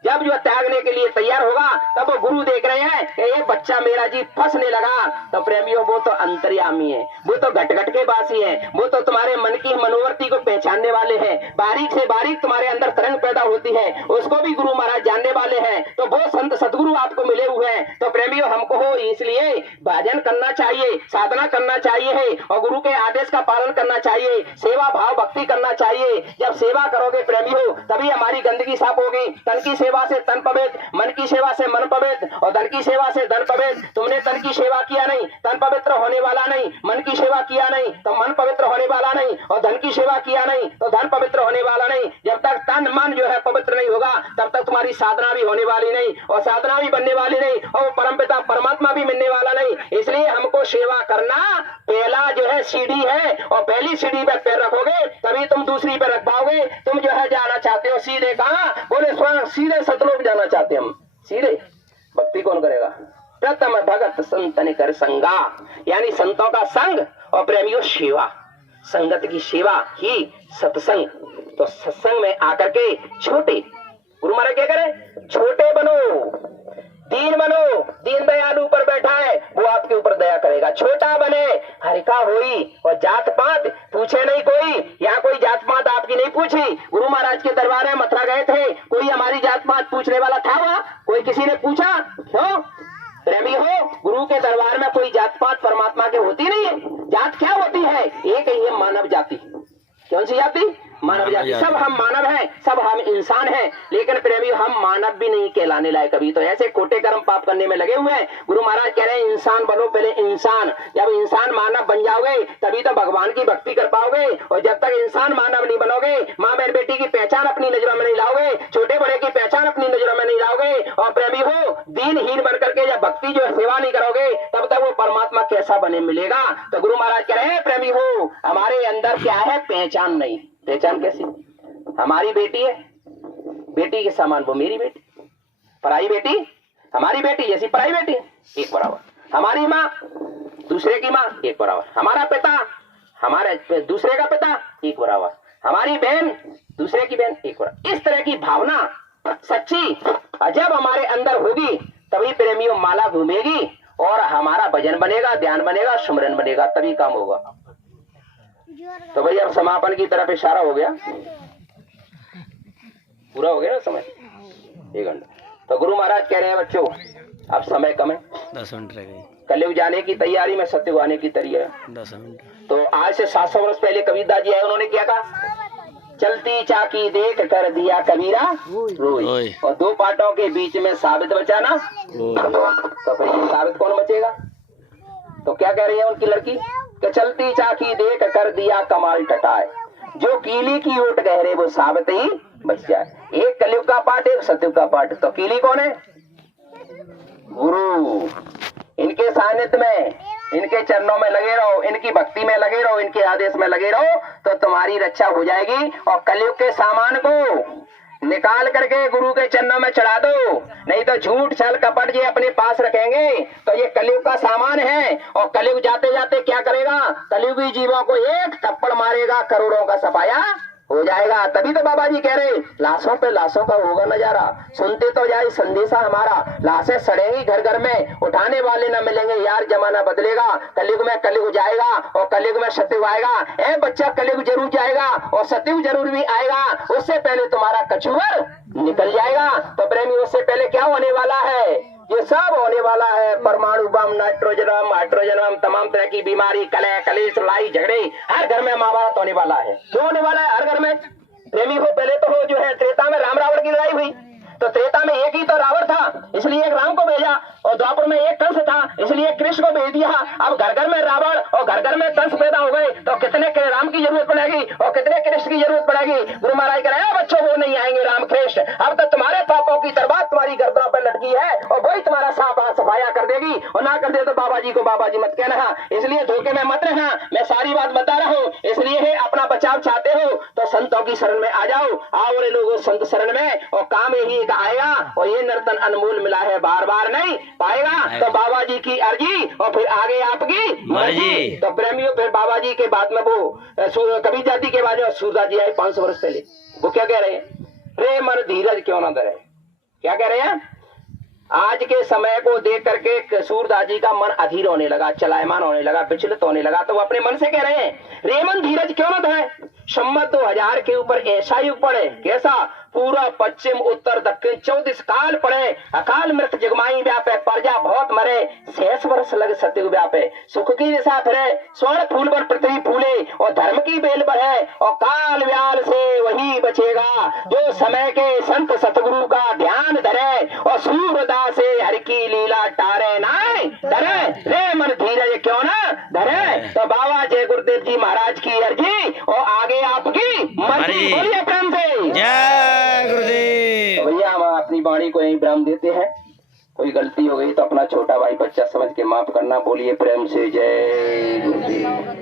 जब जो त्यागने के लिए तैयार होगा तब वो गुरु देख रहे हैं कि ये बच्चा मेरा जी फंसने लगा। तो प्रेमियों वो तो अंतर्यामी है, वो तो घट घट के बासी है, वो तो तुम्हारे मन की मनोवृत्ति को पहचानने वाले हैं। बारीक से बारीक तुम्हारे अंदर तरंग पैदा होती है, उसको भी गुरु महाराज जानने वाले हैं। तो वो संत सदगुरु आपको मिले हुए हैं। तो प्रेमियों हमको हो इसलिए भजन करना चाहिए, साधना करना चाहिए है और गुरु के आदेश का पालन करना चाहिए, सेवा भाव भक्ति करना चाहिए। जब सेवा करोगे प्रेमियों तभी हमारी गंदगी साफ होगी। तन की सेवा से तन पवित्र, मन की सेवा से मन पवित्र और धन की सेवा से धन पवित्र। तुमने तन की सेवा किया नहीं, तन पवित्र होने वाला नहीं। मन की सेवा किया नहीं तो मन पवित्र होने वाला नहीं, और धन की सेवा किया नहीं तो धन पवित्र होने वाला नहीं। जब तक तन मन जो है पवित्र नहीं होगा तब तक तुम्हारी साधना भी होने वाली नहीं और साधना भी बनने वाली नहीं और परमपिता परमात्मा भी मिलने वाला नहीं। इसलिए हमको सेवा करना पहला जो है सीढ़ी है, और पहली सीढ़ी पर पैर रखोगे तभी तुम दूसरी पर रख पाओगे। तुम जो है जाना चाहते हो सीधे कहाँ? बोले स्वयं सीधे सतलोक जाना चाहते हम, सीधे। भक्ति कौन करेगा? प्रथम भगत संतन कर संगा, यानी संतों का संग और प्रेमियों सेवा। संगत की सेवा ही सत्संग। तो सत्संग में आकर के छोटे, गुरु महाराज क्या करें, छोटे बनो, दीन बनो। दीन दयालु ऊपर बैठा है, वो आपके ऊपर दया करेगा। छोटा बने, हरिका होई, और जात पात पूछे नहीं कोई। यहाँ कोई जात पात आपकी नहीं पूछी। गुरु महाराज के दरबार में मथुरा गए थे, कोई हमारी जात पात पूछने वाला था वहाँ? कोई किसी ने पूछा? क्यों? प्रेमी हो, गुरु के दरबार में कोई जात पात परमात्मा के होती नहीं है। जात क्या होती है? एक ही है, मानव जाति। कौन सी जाति? मानव जाति। सब हम मानव हैं, सब हम इंसान हैं, लेकिन प्रेमी हम मानव भी नहीं कहलाने लायक कभी। तो ऐसे खोटे कर्म पाप करने में लगे हुए हैं। गुरु महाराज कह रहे हैं इंसान बनो पहले इंसान। जब इंसान मानव बन जाओगे तभी तो भगवान की भक्ति कर पाओगे। और जब तक इंसान मानव नहीं बनोगे, माँ बहन बेटी की पहचान अपनी नजरों में नहीं लाओगे, छोटे बड़े की पहचान अपनी नजरों में नहीं लाओगे, और प्रेमी हो दीनहीन बन करके जब भक्ति जो सेवा नहीं करोगे, तब तक वो परमात्मा कैसा बने मिलेगा। तो गुरु महाराज कह रहे हैं प्रेमी हो, हमारे अंदर क्या है? पहचान नहीं। पहचान कैसी? हमारी बेटी है, बेटी के समान वो मेरी बेटी। पराई बेटी हमारी बेटी जैसी पराई बेटी, एक बराबर। हमारी माँ दूसरे की माँ, एक बराबर। हमारा पिता हमारे दूसरे का पिता, एक बराबर। हमारी बहन दूसरे की बहन, एक बराबर। इस तरह की भावना सच्ची जब हमारे अंदर होगी, तभी प्रेमियों माला घूमेगी और हमारा भजन बनेगा, ध्यान बनेगा, सुमरन बनेगा, तभी काम होगा। तो भाई अब समापन की तरफ इशारा हो गया, पूरा हो गया ना समय, 1 घंटा। तो गुरु महाराज कह रहे हैं बच्चों अब समय कम है, 10 मिनट रह गए। कलयुग जाने की तैयारी में, सत्युग आने की तैयारी। 10 मिनट। तो आज से 700 वर्ष पहले कबीरदास जी आए, उन्होंने क्या कहा? चलती चाकी देख कर दिया कबीरा रोई। और 2 पाटों के बीच में साबित बचा ना। तो फिर ये साबित कौन बचेगा? तो क्या कह रही है उनकी लड़की कि चलती चाकी देख कर दिया कमाल टटाए, जो कीली की ओट गहरे वो साबित ही बच जाए। एक कलयुग का पाठ, एक सतयुग का पाठ। तो कीली कौन है? गुरु। इनके सानिध्य में, इनके चरणों में लगे रहो, इनकी भक्ति में लगे रहो, इनके आदेश में लगे रहो, तो तुम्हारी रक्षा हो जाएगी। और कलयुग के सामान को निकाल करके गुरु के चरणों में चढ़ा दो, नहीं तो झूठ छल कपट ये अपने पास रखेंगे। तो ये कलयुग का सामान है। और कलयुग जाते जाते क्या करेगा? कलयुगी जीवों को एक थप्पड़ मारेगा, करोड़ों का सफाया हो जाएगा। तभी तो बाबा जी कह रहे लाशों पे लाशों का होगा नजारा, सुनते तो जाए संदेशा हमारा। लाशें सड़ेंगी घर घर में, उठाने वाले न मिलेंगे यार, जमाना बदलेगा। कलयुग में कलयुग जाएगा और कलयुग में सतयुग आएगा। ए बच्चा, कलयुग जरूर जाएगा और सतयुग जरूर भी आएगा, उससे पहले तुम्हारा कछुवर निकल जाएगा। तो प्रेमी, उससे पहले क्या होने वाला है? ये सब होने वाला है। परमाणु बम, नाइट्रोजन बम, हाइड्रोजन बम, तमाम तरह की बीमारी, कलह कलेश, लड़ाई झगड़े, हर घर में महाभारत होने वाला है। क्यों होने वाला है हर घर में? प्रेमी हो, पहले तो हो जो है त्रेता में राम रावण की लड़ाई हुई, तो त्रेता में एक ही तो रावण था, इसलिए एक राम को भेजा। और द्वापर में एक कंस था, इसलिए कृष्ण को भेज दिया। अब घर घर में रावण और घर घर में कंस पैदा हो गए, तो कितने राम की जरूरत पड़ेगी और कितने कृष्ण की जरूरत पड़ेगी? गुरु महाराज कह रहे हैं बच्चों, वो नहीं आएंगे राम कृष्ण। अब तो तुम्हारे पापों की तरबात तुम्हारी गर्दनों पर लटकी है और वही तुम्हारा साफ सफाया कर देगी। और ना कर दे तो बाबा जी को बाबा जी मत कहना। इसलिए धोखे में मत रहना, मैं सारी बात बता रहा हूँ। इसलिए है अपना बचाव चाहते हो तो संतों की शरण में आ जाओ। आओ रे लोगों संत शरण में, और काम यही आएगा। और ये नर्तन अनमोल मिला है, बार बार नहीं पाएगा। तो बाबा जी की अर्जी और फिर आगे आपकी मर्जी। तो प्रेमियों, फिर बाबा जी के बाद में वो कबीर जाति के बाद में सूरदास जी आए 500 वर्ष पहले। वो क्या कह रहे हैं? रे मन धीरज क्यों ना धरे। क्या कह रहे हैं? आज के समय को देख करके सूरदास जी का मन अधीर होने लगा, चलायमान होने लगा, विचलित होने लगा। तो वो अपने मन से कह रहे हैं, रे मन धीरज क्यों ना धरे। सम्मत 2000 के ऊपर ऐसा युग पड़े, कैसा? पूरा पश्चिम उत्तर दक्षिण 34 काल पड़े, अकाल मृत जगमाई व्यापे, प्रजा बहुत मरे, 6 वर्ष लग सतयुग व्यापे। सुख की दिशा फिरे, स्वर्ण फूल पर पृथ्वी फूले, और धर्म की बेल बढ़े, और काल व्याल से वही बचेगा जो समय के संत सतगुरु का ध्यान धरे, और सूरदास से हर की लीला टारे नाय धरे। रे मन धीरज क्यों ना धरे। तो बाबा जय गुरुदेव जी महाराज की अर्जी और आगे आपकी मर्जी। बोलिए प्रेम से जय गुरुदेव। तो भैया हम अपनी वाणी को यही विराम देते हैं। कोई गलती हो गई तो अपना छोटा भाई बच्चा समझ के माफ करना। बोलिए प्रेम से जय गुरुदेव।